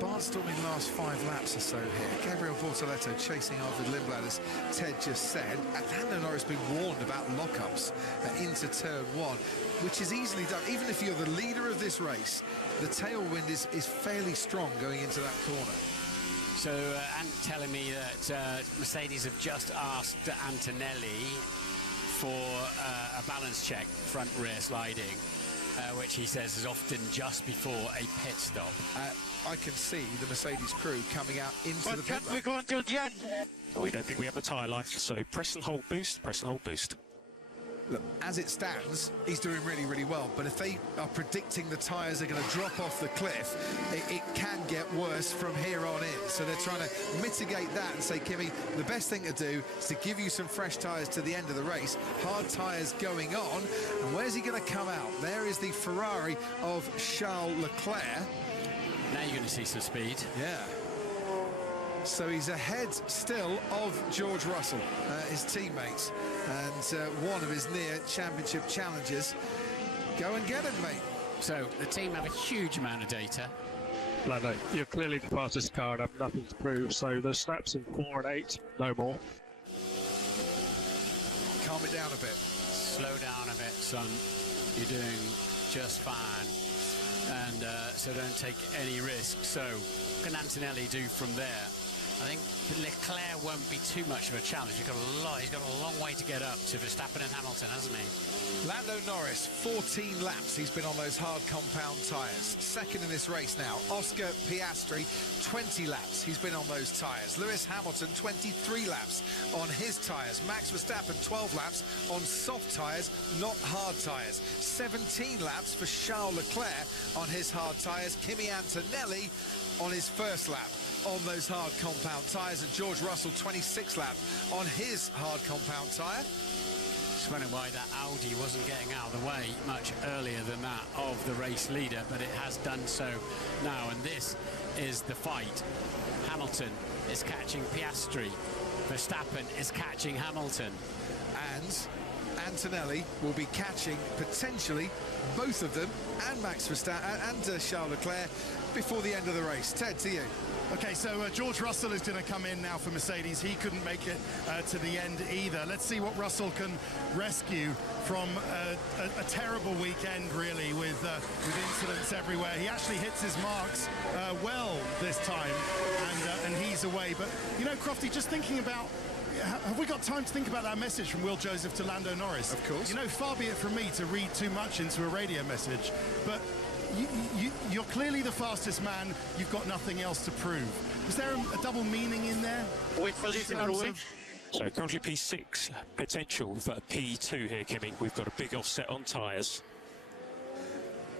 barnstorming last 5 laps or so here. Gabriel Bortoleto chasing after Lindblad, as Ted just said. Lando Norris has been warned about lockups into turn 1, which is easily done. Even if you're the leader of this race, the tailwind is fairly strong going into that corner. So Ant telling me that Mercedes have just asked Antonelli for a balance check, front rear sliding, which he says is often just before a pit stop. I can see the Mercedes crew coming out into the pit. We go until the end. We don't think we have a tyre life, so press and hold boost, press and hold boost. Look, as it stands, he's doing really, really well. But if they are predicting the tyres are going to drop off the cliff, it can get worse from here on in. So they're trying to mitigate that and say, Kimi, the best thing to do is to give you some fresh tyres to the end of the race. Hard tyres going on. And where's he going to come out? There is the Ferrari of Charles Leclerc. Now you're going to see some speed. Yeah. So he's ahead still of George Russell, his teammate, and one of his near championship challenges. Go and get him, mate. So the team have a huge amount of data. No, you're clearly the fastest car and have nothing to prove, so the snaps in 4 and 8, no more. Calm it down a bit. Slow down a bit, son. You're doing just fine. And so don't take any risks. So what can Antonelli do from there? I think Leclerc won't be too much of a challenge. He's got a long way to get up to Verstappen and Hamilton, hasn't he? Lando Norris, 14 laps he's been on those hard compound tyres. Second in this race now. Oscar Piastri, 20 laps he's been on those tyres. Lewis Hamilton, 23 laps on his tyres. Max Verstappen, 12 laps on soft tyres, not hard tyres. 17 laps for Charles Leclerc on his hard tyres. Kimi Antonelli on his first lap on those hard compound tyres, and George Russell 26 laps on his hard compound tyre. Just wondering why that Audi wasn't getting out of the way much earlier than that of the race leader, but it has done so now. And this is the fight. Hamilton is catching Piastri. Verstappen is catching Hamilton. And Antonelli will be catching potentially both of them, and Max Verstappen and Charles Leclerc, before the end of the race. Ted, to you. Okay, so George Russell is going to come in now for Mercedes. He couldn't make it to the end either. Let's see what Russell can rescue from a terrible weekend, really, with incidents everywhere. He actually hits his marks well this time, and he's away. But, you know, Crofty, just thinking about, have we got time to think about that message from Will Joseph to Lando Norris? Of course. You know, far be it from me to read too much into a radio message, but you're clearly the fastest man. You've got nothing else to prove. Was there a double meaning in there? So currently P6, potential for P2 here, Kimmy. We've got a big offset on tyres.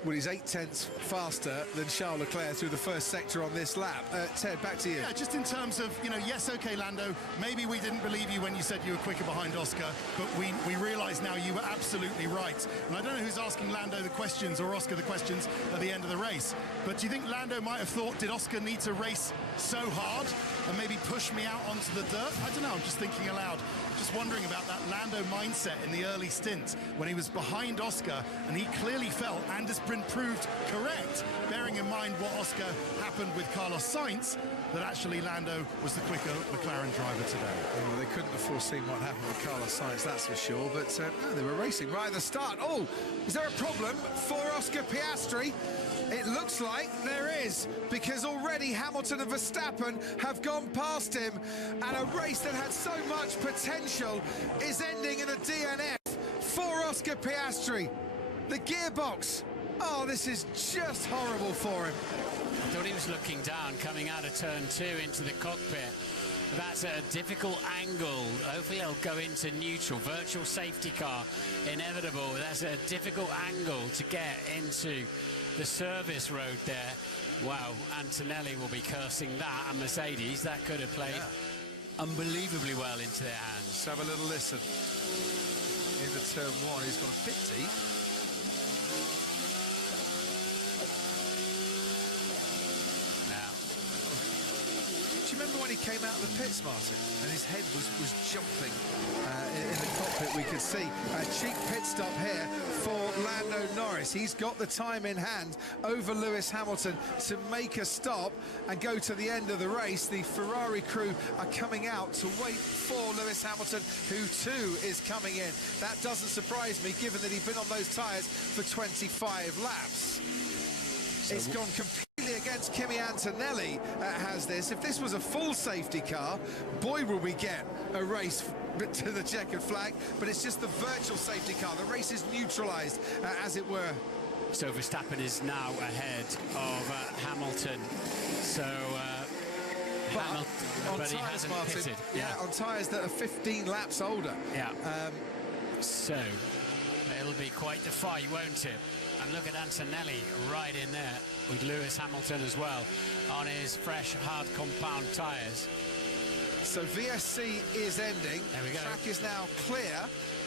Well, he's 8/10 faster than Charles Leclerc through the first sector on this lap. Ted, back to you. Yeah, just in terms of, you know, yes, okay, Lando, maybe we didn't believe you when you said you were quicker behind Oscar, but we realise now you were absolutely right. And I don't know who's asking Lando the questions or Oscar the questions at the end of the race, but do you think Lando might have thought, did Oscar need to race so hard and maybe push me out onto the dirt? I don't know, I'm just thinking aloud. Just wondering about that Lando mindset in the early stint when he was behind Oscar, and he clearly felt, and has been proved correct, bearing in mind what Oscar happened with Carlos Sainz, that actually Lando was the quicker McLaren driver today. Oh, they couldn't have foreseen what happened with Carlos Sainz, that's for sure, but no, they were racing right at the start. Oh, is there a problem for Oscar Piastri? It looks like there is, because already Hamilton and Verstappen have gone past him, and a race that had so much potential is ending in a DNF for Oscar Piastri. The gearbox. Oh, this is just horrible for him. I thought he was looking down, coming out of turn 2 into the cockpit. That's a difficult angle. Hopefully he'll go into neutral. Virtual safety car, inevitable. That's a difficult angle to get into the service road there. Wow, Antonelli will be cursing that, and Mercedes, that could have played unbelievably well into their hands. Let's have a little listen. Into turn 1, he's gone a bit deep. Do you remember when he came out of the pits, Martin, and his head was jumping in the cockpit? We could see a cheap pit stop here for Lando Norris. He's got the time in hand over Lewis Hamilton to make a stop and go to the end of the race. The Ferrari crew are coming out to wait for Lewis Hamilton, who too is coming in. That doesn't surprise me, given that he's been on those tyres for 25 laps. It's gone completely against Kimi Antonelli, has this. If this was a full safety car, boy, will we get a race to the checkered flag, but it's just the virtual safety car. The race is neutralised, as it were. So Verstappen is now ahead of Hamilton. So, but he hasn't pitted. Yeah, on tyres that are 15 laps older. Yeah. So, it'll be quite the fight, won't it? And look at Antonelli right in there with Lewis Hamilton as well on his fresh, hard compound tyres. So VSC is ending. There we go. Track is now clear.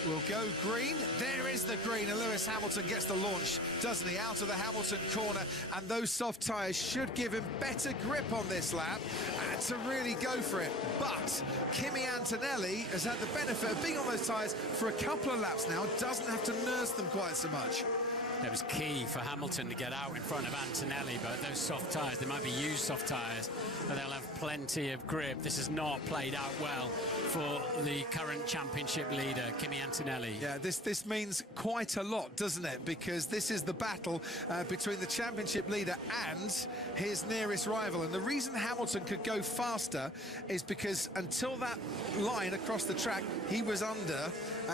We'll go green. There is the green, and Lewis Hamilton gets the launch, doesn't he, out of the Hamilton corner, and those soft tyres should give him better grip on this lap to really go for it. But Kimi Antonelli has had the benefit of being on those tyres for a couple of laps now, doesn't have to nurse them quite so much. It was key for Hamilton to get out in front of Antonelli, but those soft tyres, they might be used soft tyres, but they'll have plenty of grip. This has not played out well for the current championship leader, Kimi Antonelli. Yeah, this means quite a lot, doesn't it? Because this is the battle between the championship leader and his nearest rival. And the reason Hamilton could go faster is because until that line across the track, he was under.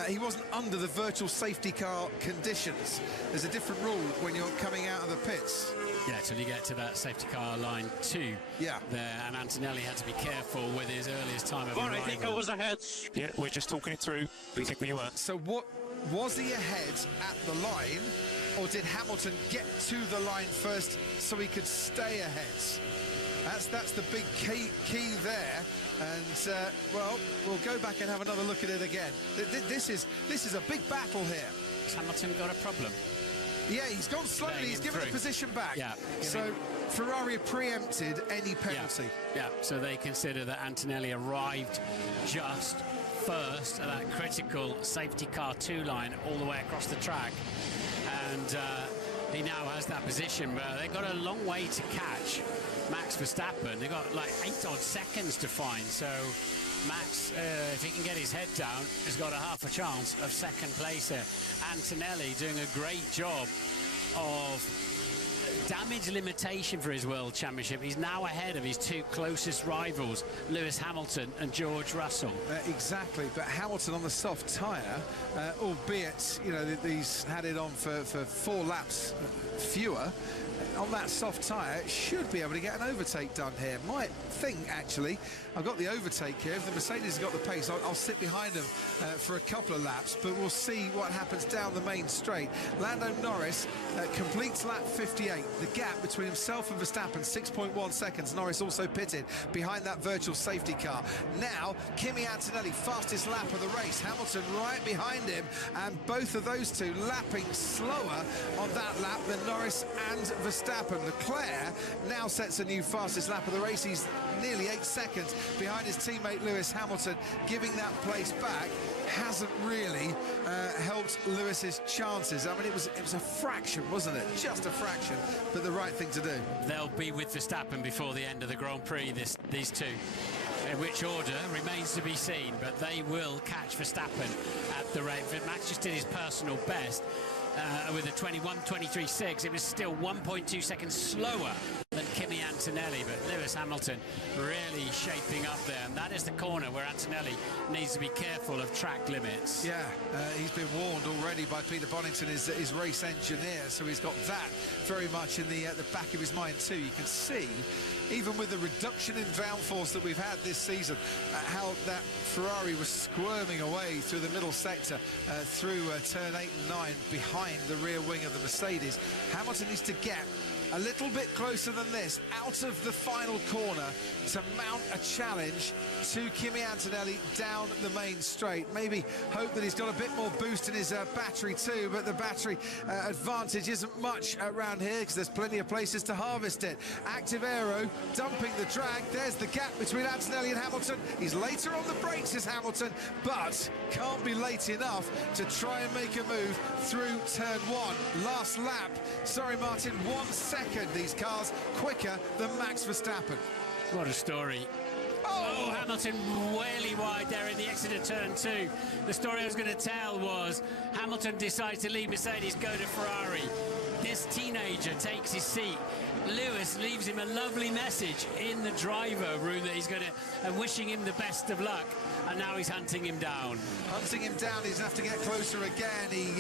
He wasn't under the virtual safety car conditions. There's a different rule when you're coming out of the pits. Yeah, till you get to that safety car line 2 there, and Antonelli had to be careful with his earliest time of arrival. I think I was ahead. Yeah, we're just talking it through. We think we were. So what, was he ahead at the line, or did Hamilton get to the line first so he could stay ahead? That's the big key there, and well, we'll go back and have another look at it again. This is a big battle here. Has Hamilton got a problem? Yeah, he's gone slowly. He's given the position back. Yeah. So Ferrari preempted any penalty. Yeah, so they consider that Antonelli arrived just first at that critical safety car 2 line all the way across the track. And he now has that position, but they've got a long way to catch Max Verstappen. They've got like 8 odd seconds to find, so Max, if he can get his head down, has got a half a chance of second place here. Antonelli doing a great job of damage limitation for his World Championship. He's now ahead of his 2 closest rivals, Lewis Hamilton and George Russell. Exactly, but Hamilton on the soft tyre, albeit, you know, he's had it on for 4 laps fewer, on that soft tyre, should be able to get an overtake done here. Might think, actually, I've got the overtake here. If the Mercedes has got the pace, I'll sit behind them for a couple of laps, but we'll see what happens down the main straight. Lando Norris completes lap 58. The gap between himself and Verstappen, 6.1 seconds. Norris also pitted behind that virtual safety car. Now, Kimi Antonelli, fastest lap of the race. Hamilton right behind him, and both of those two lapping slower on that lap than Norris and Verstappen. Leclerc now sets a new fastest lap of the race. He's nearly 8 seconds behind his teammate Lewis Hamilton. Giving that place back hasn't really helped Lewis's chances. I mean, it was a fraction, wasn't it? Just a fraction, but the right thing to do. They'll be with Verstappen before the end of the Grand Prix, these two. In which order remains to be seen, but they will catch Verstappen at the rate. Max just did his personal best with a 21.23.6. It was still 1.2 seconds slower than Kimi Antonelli, but Lewis Hamilton really shaping up there, and that is the corner where Antonelli needs to be careful of track limits. Yeah, he's been warned already by Peter Bonington, his race engineer, so he's got that very much in the back of his mind too. You can see, even with the reduction in downforce that we've had this season, how that Ferrari was squirming away through the middle sector, through turn 8 and 9, behind the rear wing of the Mercedes. Hamilton needs to get a little bit closer than this, out of the final corner, to mount a challenge to Kimi Antonelli down the main straight. Maybe hope that he's got a bit more boost in his battery too, but the battery advantage isn't much around here because there's plenty of places to harvest it. Active Aero dumping the drag. There's the gap between Antonelli and Hamilton. He's later on the brakes as Hamilton, but can't be late enough to try and make a move through turn 1. Last lap, sorry Martin, 1 second. These cars quicker than Max Verstappen. What a story. Oh, Hamilton really wide there in the exit of turn 2. The story I was going to tell was Hamilton decides to leave Mercedes, go to Ferrari. This teenager takes his seat. Lewis leaves him a lovely message in the driver room that he's going to, and wishing him the best of luck. And now he's hunting him down. Hunting him down, he's going to have to get closer again. He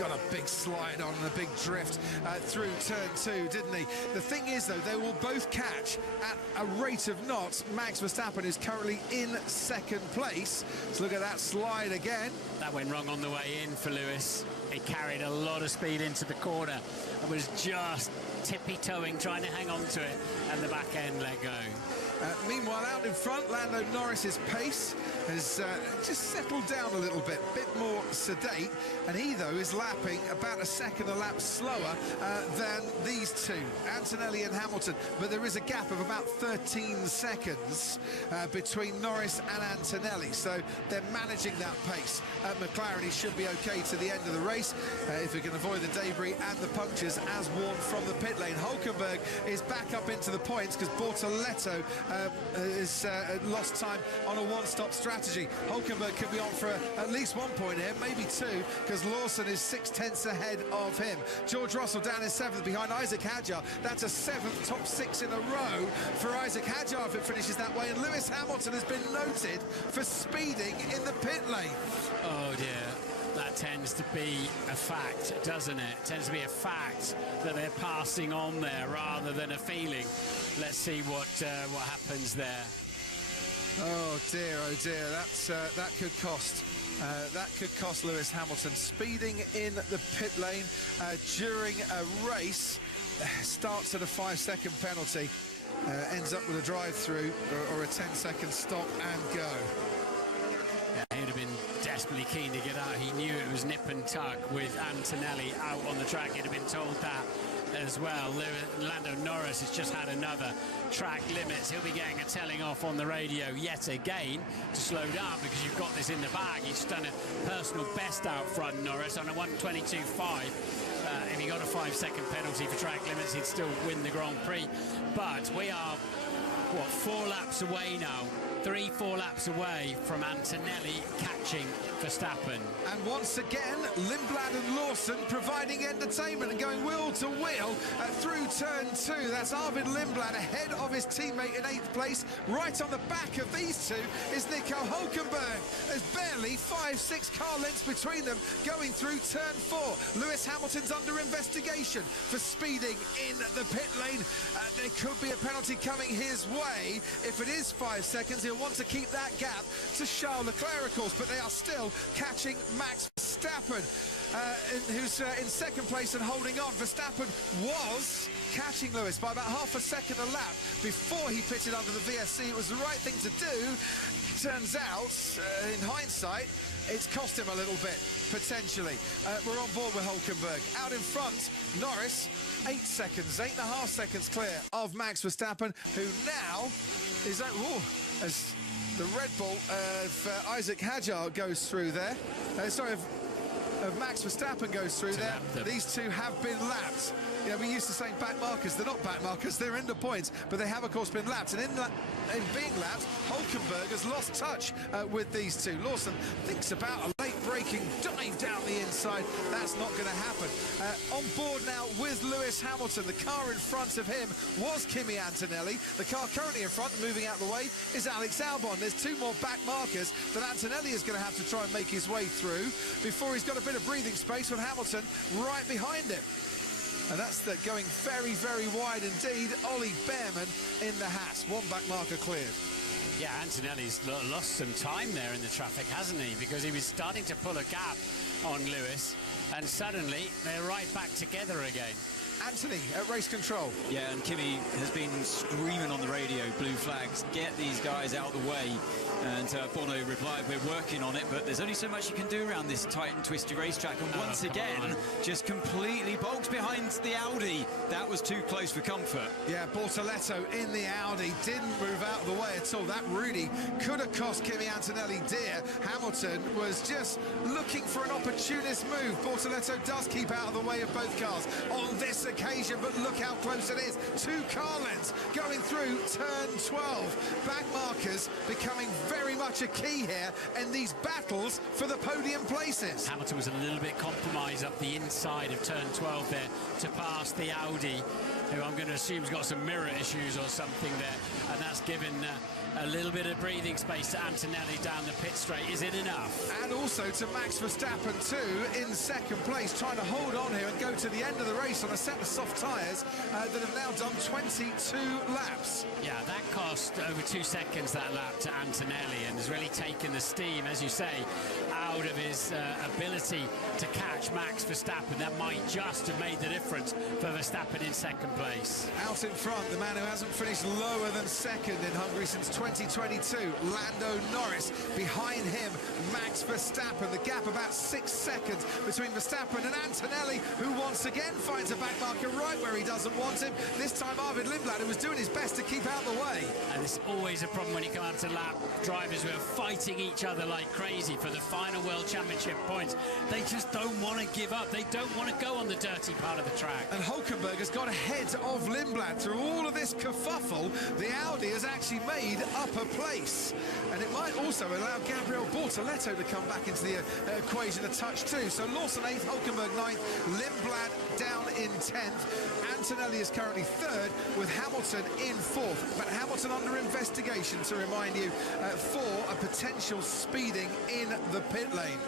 got a big slide on and a big drift through turn 2, didn't he? The thing is, though, they will both catch at a rate of knots. Max Verstappen is currently in second place. So look at that slide again. That went wrong on the way in for Lewis. He carried a lot of speed into the corner and was just tippy-toeing, trying to hang on to it, and the back end let go. Meanwhile, out in front, Lando Norris's pace has just settled down a little bit more sedate, and he, though, is lapping about a second a lap slower than these two, Antonelli and Hamilton, but there is a gap of about 13 seconds between Norris and Antonelli, so they're managing that pace. At McLaren, he should be okay to the end of the race if he can avoid the debris and the punctures as warned from the pit lane. Hülkenberg is back up into the points because Bortoletto has lost time on a one-stop strategy. Hulkenberg could be on for at least 1 point here, maybe 2, because Lawson is 6/10 ahead of him. George Russell down in 7th behind Isaac Hadjar. That's a 7th top 6 in a row for Isaac Hadjar if it finishes that way. And Lewis Hamilton has been noted for speeding in the pit lane. Oh dear. That tends to be a fact, doesn't it? It tends to be a fact that they're passing on there rather than a feeling. Let's see what happens there. Oh dear, that could cost. That could cost Lewis Hamilton. Speeding in the pit lane during a race starts at a 5-second penalty, ends up with a drive-through or a 10-second stop and go. Yeah, he'd have been desperately keen to get out. He knew it was nip and tuck with Antonelli out on the track. He'd have been told that as well. Lando Norris has just had another track limits. He'll be getting a telling off on the radio yet again to slow down because you've got this in the bag. He's done a personal best out front, Norris, on a 1:22.5. If he got a 5-second penalty for track limits, he'd still win the Grand Prix. But we are, what, 4 laps away now? 3-4 laps away from Antonelli catching Verstappen. And once again, Lindblad and Lawson providing entertainment and going wheel to wheel through turn 2. That's Arvid Lindblad ahead of his teammate in 8th place. Right on the back of these two is Nico Hülkenberg. There's barely 5-6 car lengths between them going through turn 4. Lewis Hamilton's under investigation for speeding in the pit lane. There could be a penalty coming his way. If it is 5 seconds, he'll want to keep that gap to Charles Leclerc, of course, but they are still catching Max Verstappen, who's in 2nd place and holding on. Verstappen was catching Lewis by about half a second a lap before he pitted under the VSC. It was the right thing to do. Turns out, in hindsight, it's cost him a little bit, potentially. We're on board with Hülkenberg. Out in front, Norris, 8 seconds, 8.5 seconds clear of Max Verstappen, who now is as the Red Bull of Isaac Hadjar goes through there. Of Max Verstappen goes through there. These two have been lapped. You know, we used to say back markers. They're not back markers, they're into points, but they have, of course, been lapped. And in being lapped, Hülkenberg has lost touch with these two. Lawson thinks about a late-breaking dive down the inside. That's not going to happen. On board now with Lewis Hamilton. The car in front of him was Kimi Antonelli. The car currently in front, moving out the way, is Alex Albon. There's 2 more back markers that Antonelli is going to have to try and make his way through before he's got a bit of breathing space with Hamilton right behind him. And that's going very, very wide indeed. Ollie Behrman in the Haas. 1 back marker cleared. Yeah, Antonelli's lost some time there in the traffic, hasn't he? Because he was starting to pull a gap on Lewis, and suddenly they're right back together again. Anthony at race control. Yeah, and Kimi has been screaming on the radio, blue flags, get these guys out of the way. And Bono replied, we're working on it, but there's only so much you can do around this tight and twisty racetrack. And once again, just completely bogs behind the Audi. That was too close for comfort. Yeah, Bortoletto in the Audi didn't move out of the way at all. That really could have cost Kimi Antonelli dear. Hamilton was just looking for an opportunist move. Bortoletto does keep out of the way of both cars on this occasion, but look how close it is. 2 car lengths going through turn 12. Back markers becoming very much a key here in these battles for the podium places. Hamilton was a little bit compromised up the inside of turn 12 there to pass the Audi, who I'm going to assume has got some mirror issues or something there, and that's given a little bit of breathing space to Antonelli down the pit straight. Is it enough? And also to Max Verstappen too in 2nd place, trying to hold on here and go to the end of the race on a set of soft tyres that have now done 22 laps. Yeah, that cost over 2 seconds, that lap, to Antonelli, and has really taken the steam, as you say, out of his ability to catch Max Verstappen. That might just have made the difference for Verstappen in 2nd place. Out in front, the man who hasn't finished lower than 2nd in Hungary since 2022, Lando Norris. Behind him, Max Verstappen. The gap about 6 seconds between Verstappen and Antonelli, who once again finds a back marker right where he doesn't want him. This time Arvid Lindblad, who was doing his best to keep out the way. And it's always a problem when you come out to lap. Drivers who are fighting each other like crazy for the final World Championship points. They just don't want to give up. They don't want to go on the dirty part of the track. And Hülkenberg has got ahead of Lindblad. Through all of this kerfuffle, the Audi has actually made up a place. And it might also allow Gabriel Bortoletto to come back into the equation a touch too. So Lawson 8th, Hülkenberg 9th, Lindblad down in 10th. Antonelli is currently 3rd with Hamilton in 4th. But Hamilton under investigation, to remind you, for a potential speeding in the pit lane.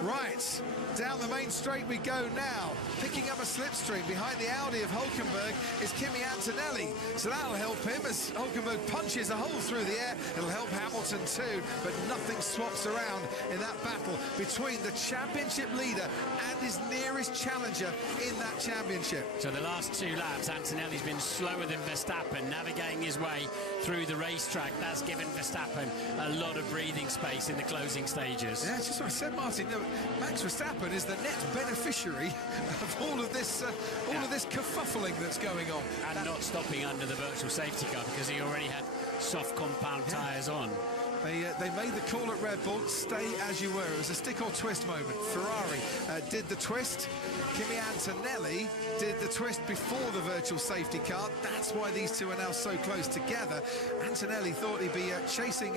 Right, down the main straight we go now. Picking up a slipstream behind the Audi of Hülkenberg is Kimi Antonelli. So that'll help him as Hülkenberg punches a hole through the air. It'll help Hamilton too, but nothing swaps around in that battle between the championship leader and his nearest challenger in that championship. So the last 2 laps, Antonelli's been slower than Verstappen, navigating his way through the racetrack. That's given Verstappen a lot of breathing space in the closing stages. Yeah, it's just what I said, Martin. You know, Max Verstappen is the net beneficiary of all of this kerfuffling that's going on. And not stopping under the virtual safety car because he already had soft compound tyres on. They made the call at Red Bull, stay as you were. It was a stick or twist moment. Ferrari did the twist. Kimi Antonelli did the twist before the virtual safety car. That's why these two are now so close together. Antonelli thought he'd be chasing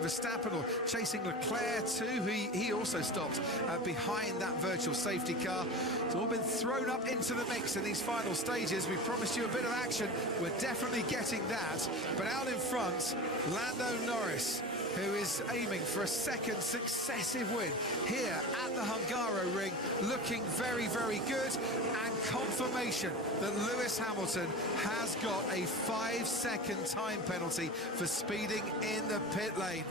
Verstappen or chasing Leclerc too. He also stopped behind that virtual safety car. It's all been thrown up into the mix in these final stages. We promised you a bit of action. We're definitely getting that. But out in front, Lando Norris, who is aiming for a second successive win here at the Hungaroring, looking very, very good, and confirmation that Lewis Hamilton has got a 5-second time penalty for speeding in the pit lane.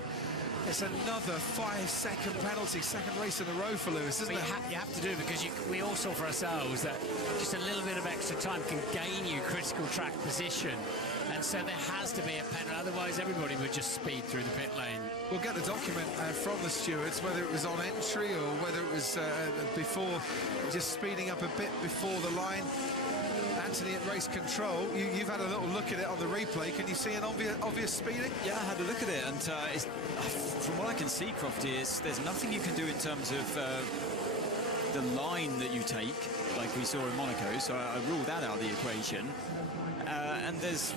It's another 5-second penalty, second race in a row for Lewis, isn't it? You have to do it because we all saw for ourselves that just a little bit of extra time can gain you critical track position. And so there has to be a penalty, otherwise everybody would just speed through the pit lane. We'll get the document from the stewards, whether it was on entry or whether it was before, just speeding up a bit before the line. Anthony at race control, you've had a little look at it on the replay. Can you see an obvious speeding? Yeah, I had a look at it, and from what I can see, Crofty, there's nothing you can do in terms of the line that you take, like we saw in Monaco, so I ruled that out of the equation. And there's,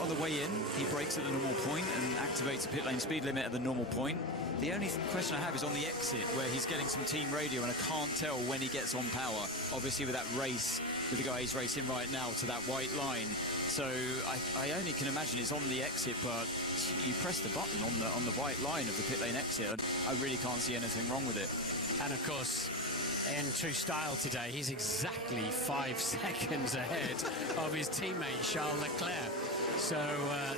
on the way in, he brakes at the normal point and activates the pit lane speed limit at the normal point. The only question I have is on the exit, where he's getting some team radio, and I can't tell when he gets on power. Obviously, with that race, with the guy he's racing right now to that white line. So I only can imagine it's on the exit, but you press the button on the white line of the pit lane exit, and I really can't see anything wrong with it. And of course, in true style today, he's exactly 5 seconds ahead of his teammate Charles Leclerc. So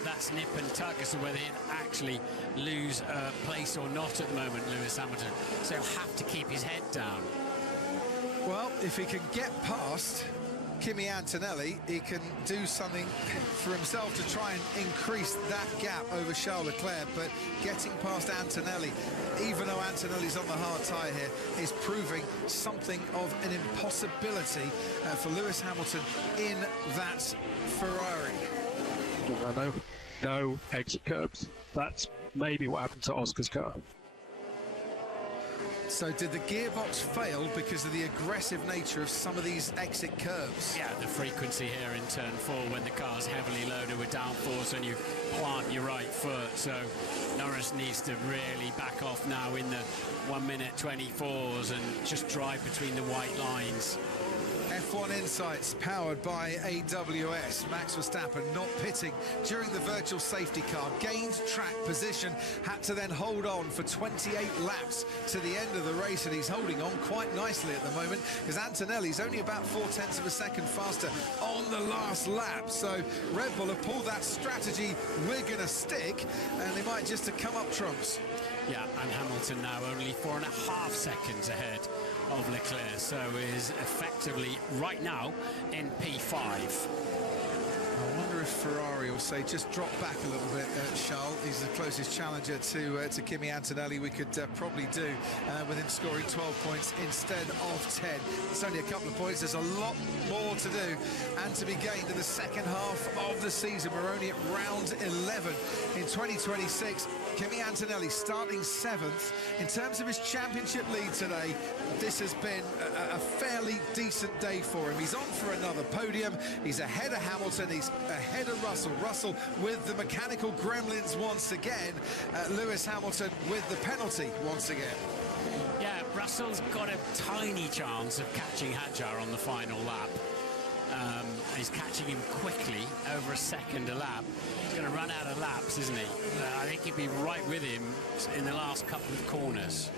that's nip and tuck as to whether he'll actually lose place or not at the moment, Lewis Hamilton. So he'll have to keep his head down. Well, if he can get past Kimi Antonelli, he can do something for himself to try and increase that gap over Charles Leclerc. But getting past Antonelli, even though Antonelli's on the hard tyre here, is proving something of an impossibility for Lewis Hamilton in that Ferrari. No exit curbs. That's maybe what happened to Oscar's car. So did the gearbox fail because of the aggressive nature of some of these exit curves? Yeah, the frequency here in turn 4 when the car's heavily loaded with downforce and you plant your right foot. So Norris needs to really back off now in the 1:24s and just drive between the white lines. F1 Insights powered by AWS. Max Verstappen not pitting during the virtual safety car, gained track position, had to then hold on for 28 laps to the end of the race, and he's holding on quite nicely at the moment because Antonelli's only about 0.4 of a second faster on the last lap. So Red Bull have pulled that strategy, we're going to stick, and they might just have come up trumps. Yeah, and Hamilton now only 4.5 seconds ahead of Leclerc, so is effectively right now in P5. I wonder if Ferrari will say just drop back a little bit, Charles. He's the closest challenger to Kimi Antonelli we could probably do with him scoring 12 points instead of 10. It's only a couple of points. There's a lot more to do and to be gained in the second half of the season. We're only at round 11 in 2026. Kimi Antonelli starting 7th. In terms of his championship lead today, this has been a fairly decent day for him. He's on for another podium. He's ahead of Hamilton. He's ahead of Russell. Russell with the mechanical gremlins once again. Lewis Hamilton with the penalty once again. Yeah, Russell's got a tiny chance of catching Hadjar on the final lap. He's catching him quickly, over a second a lap. He's going to run out of laps, isn't he? I think he'd be right with him in the last couple of corners.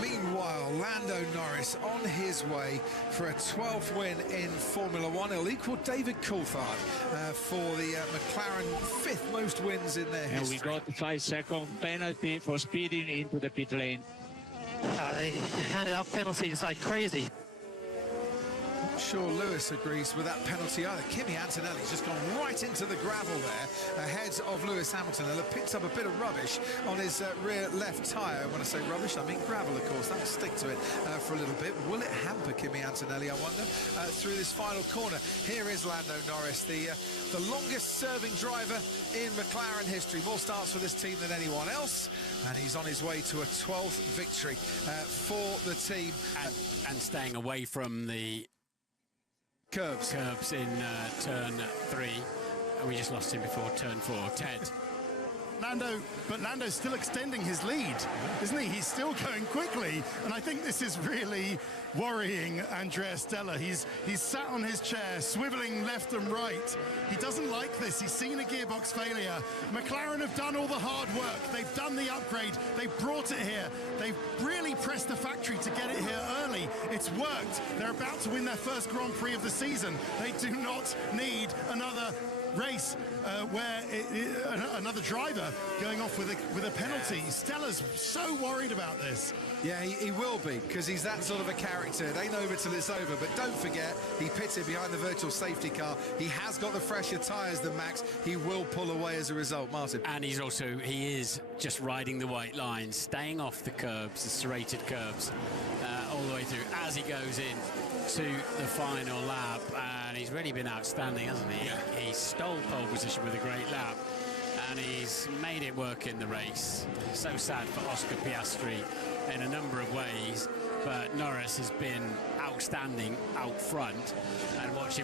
Meanwhile, Lando Norris on his way for a 12th win in Formula One. He'll equal David Coulthard for the McLaren 5th most wins in their history. And we got the 5-second penalty for speeding into the pit lane. They handed out penalties like crazy. Not sure Lewis agrees with that penalty either. Kimi Antonelli's just gone right into the gravel there, ahead of Lewis Hamilton, and picked up a bit of rubbish on his rear left tyre. When I say rubbish, I mean gravel, of course. That'll stick to it for a little bit. Will it hamper Kimi Antonelli, I wonder, through this final corner? Here is Lando Norris, the longest serving driver in McLaren history. More starts for this team than anyone else, and he's on his way to a 12th victory for the team. And staying away from the curbs in turn 3. And we just lost him before turn 4. Ted. Lando's still extending his lead, isn't he? He's still going quickly, and I think this is really worrying Andrea Stella. He's sat on his chair, swiveling left and right. He doesn't like this. He's seen a gearbox failure. McLaren have done all the hard work. They've done the upgrade. They've brought it here. They've really pressed the factory to get it here early. It's worked. They're about to win their first Grand Prix of the season. They do not need another race where another driver going off with a penalty. Stella's so worried about this. Yeah, he will be, because he's that sort of a character. It ain't over till it's over. But don't forget, he pitted behind the virtual safety car. He has got the fresher tyres than Max. He will pull away as a result, Martin. And he is just riding the white lines, staying off the curbs, the serrated curbs, all the way through as he goes in to the final lap. And he's really been outstanding, hasn't he? Yeah. He stole pole position with a great lap, and he's made it work in the race. So sad for Oscar Piastri in a number of ways, but Norris has been outstanding out front, and watch him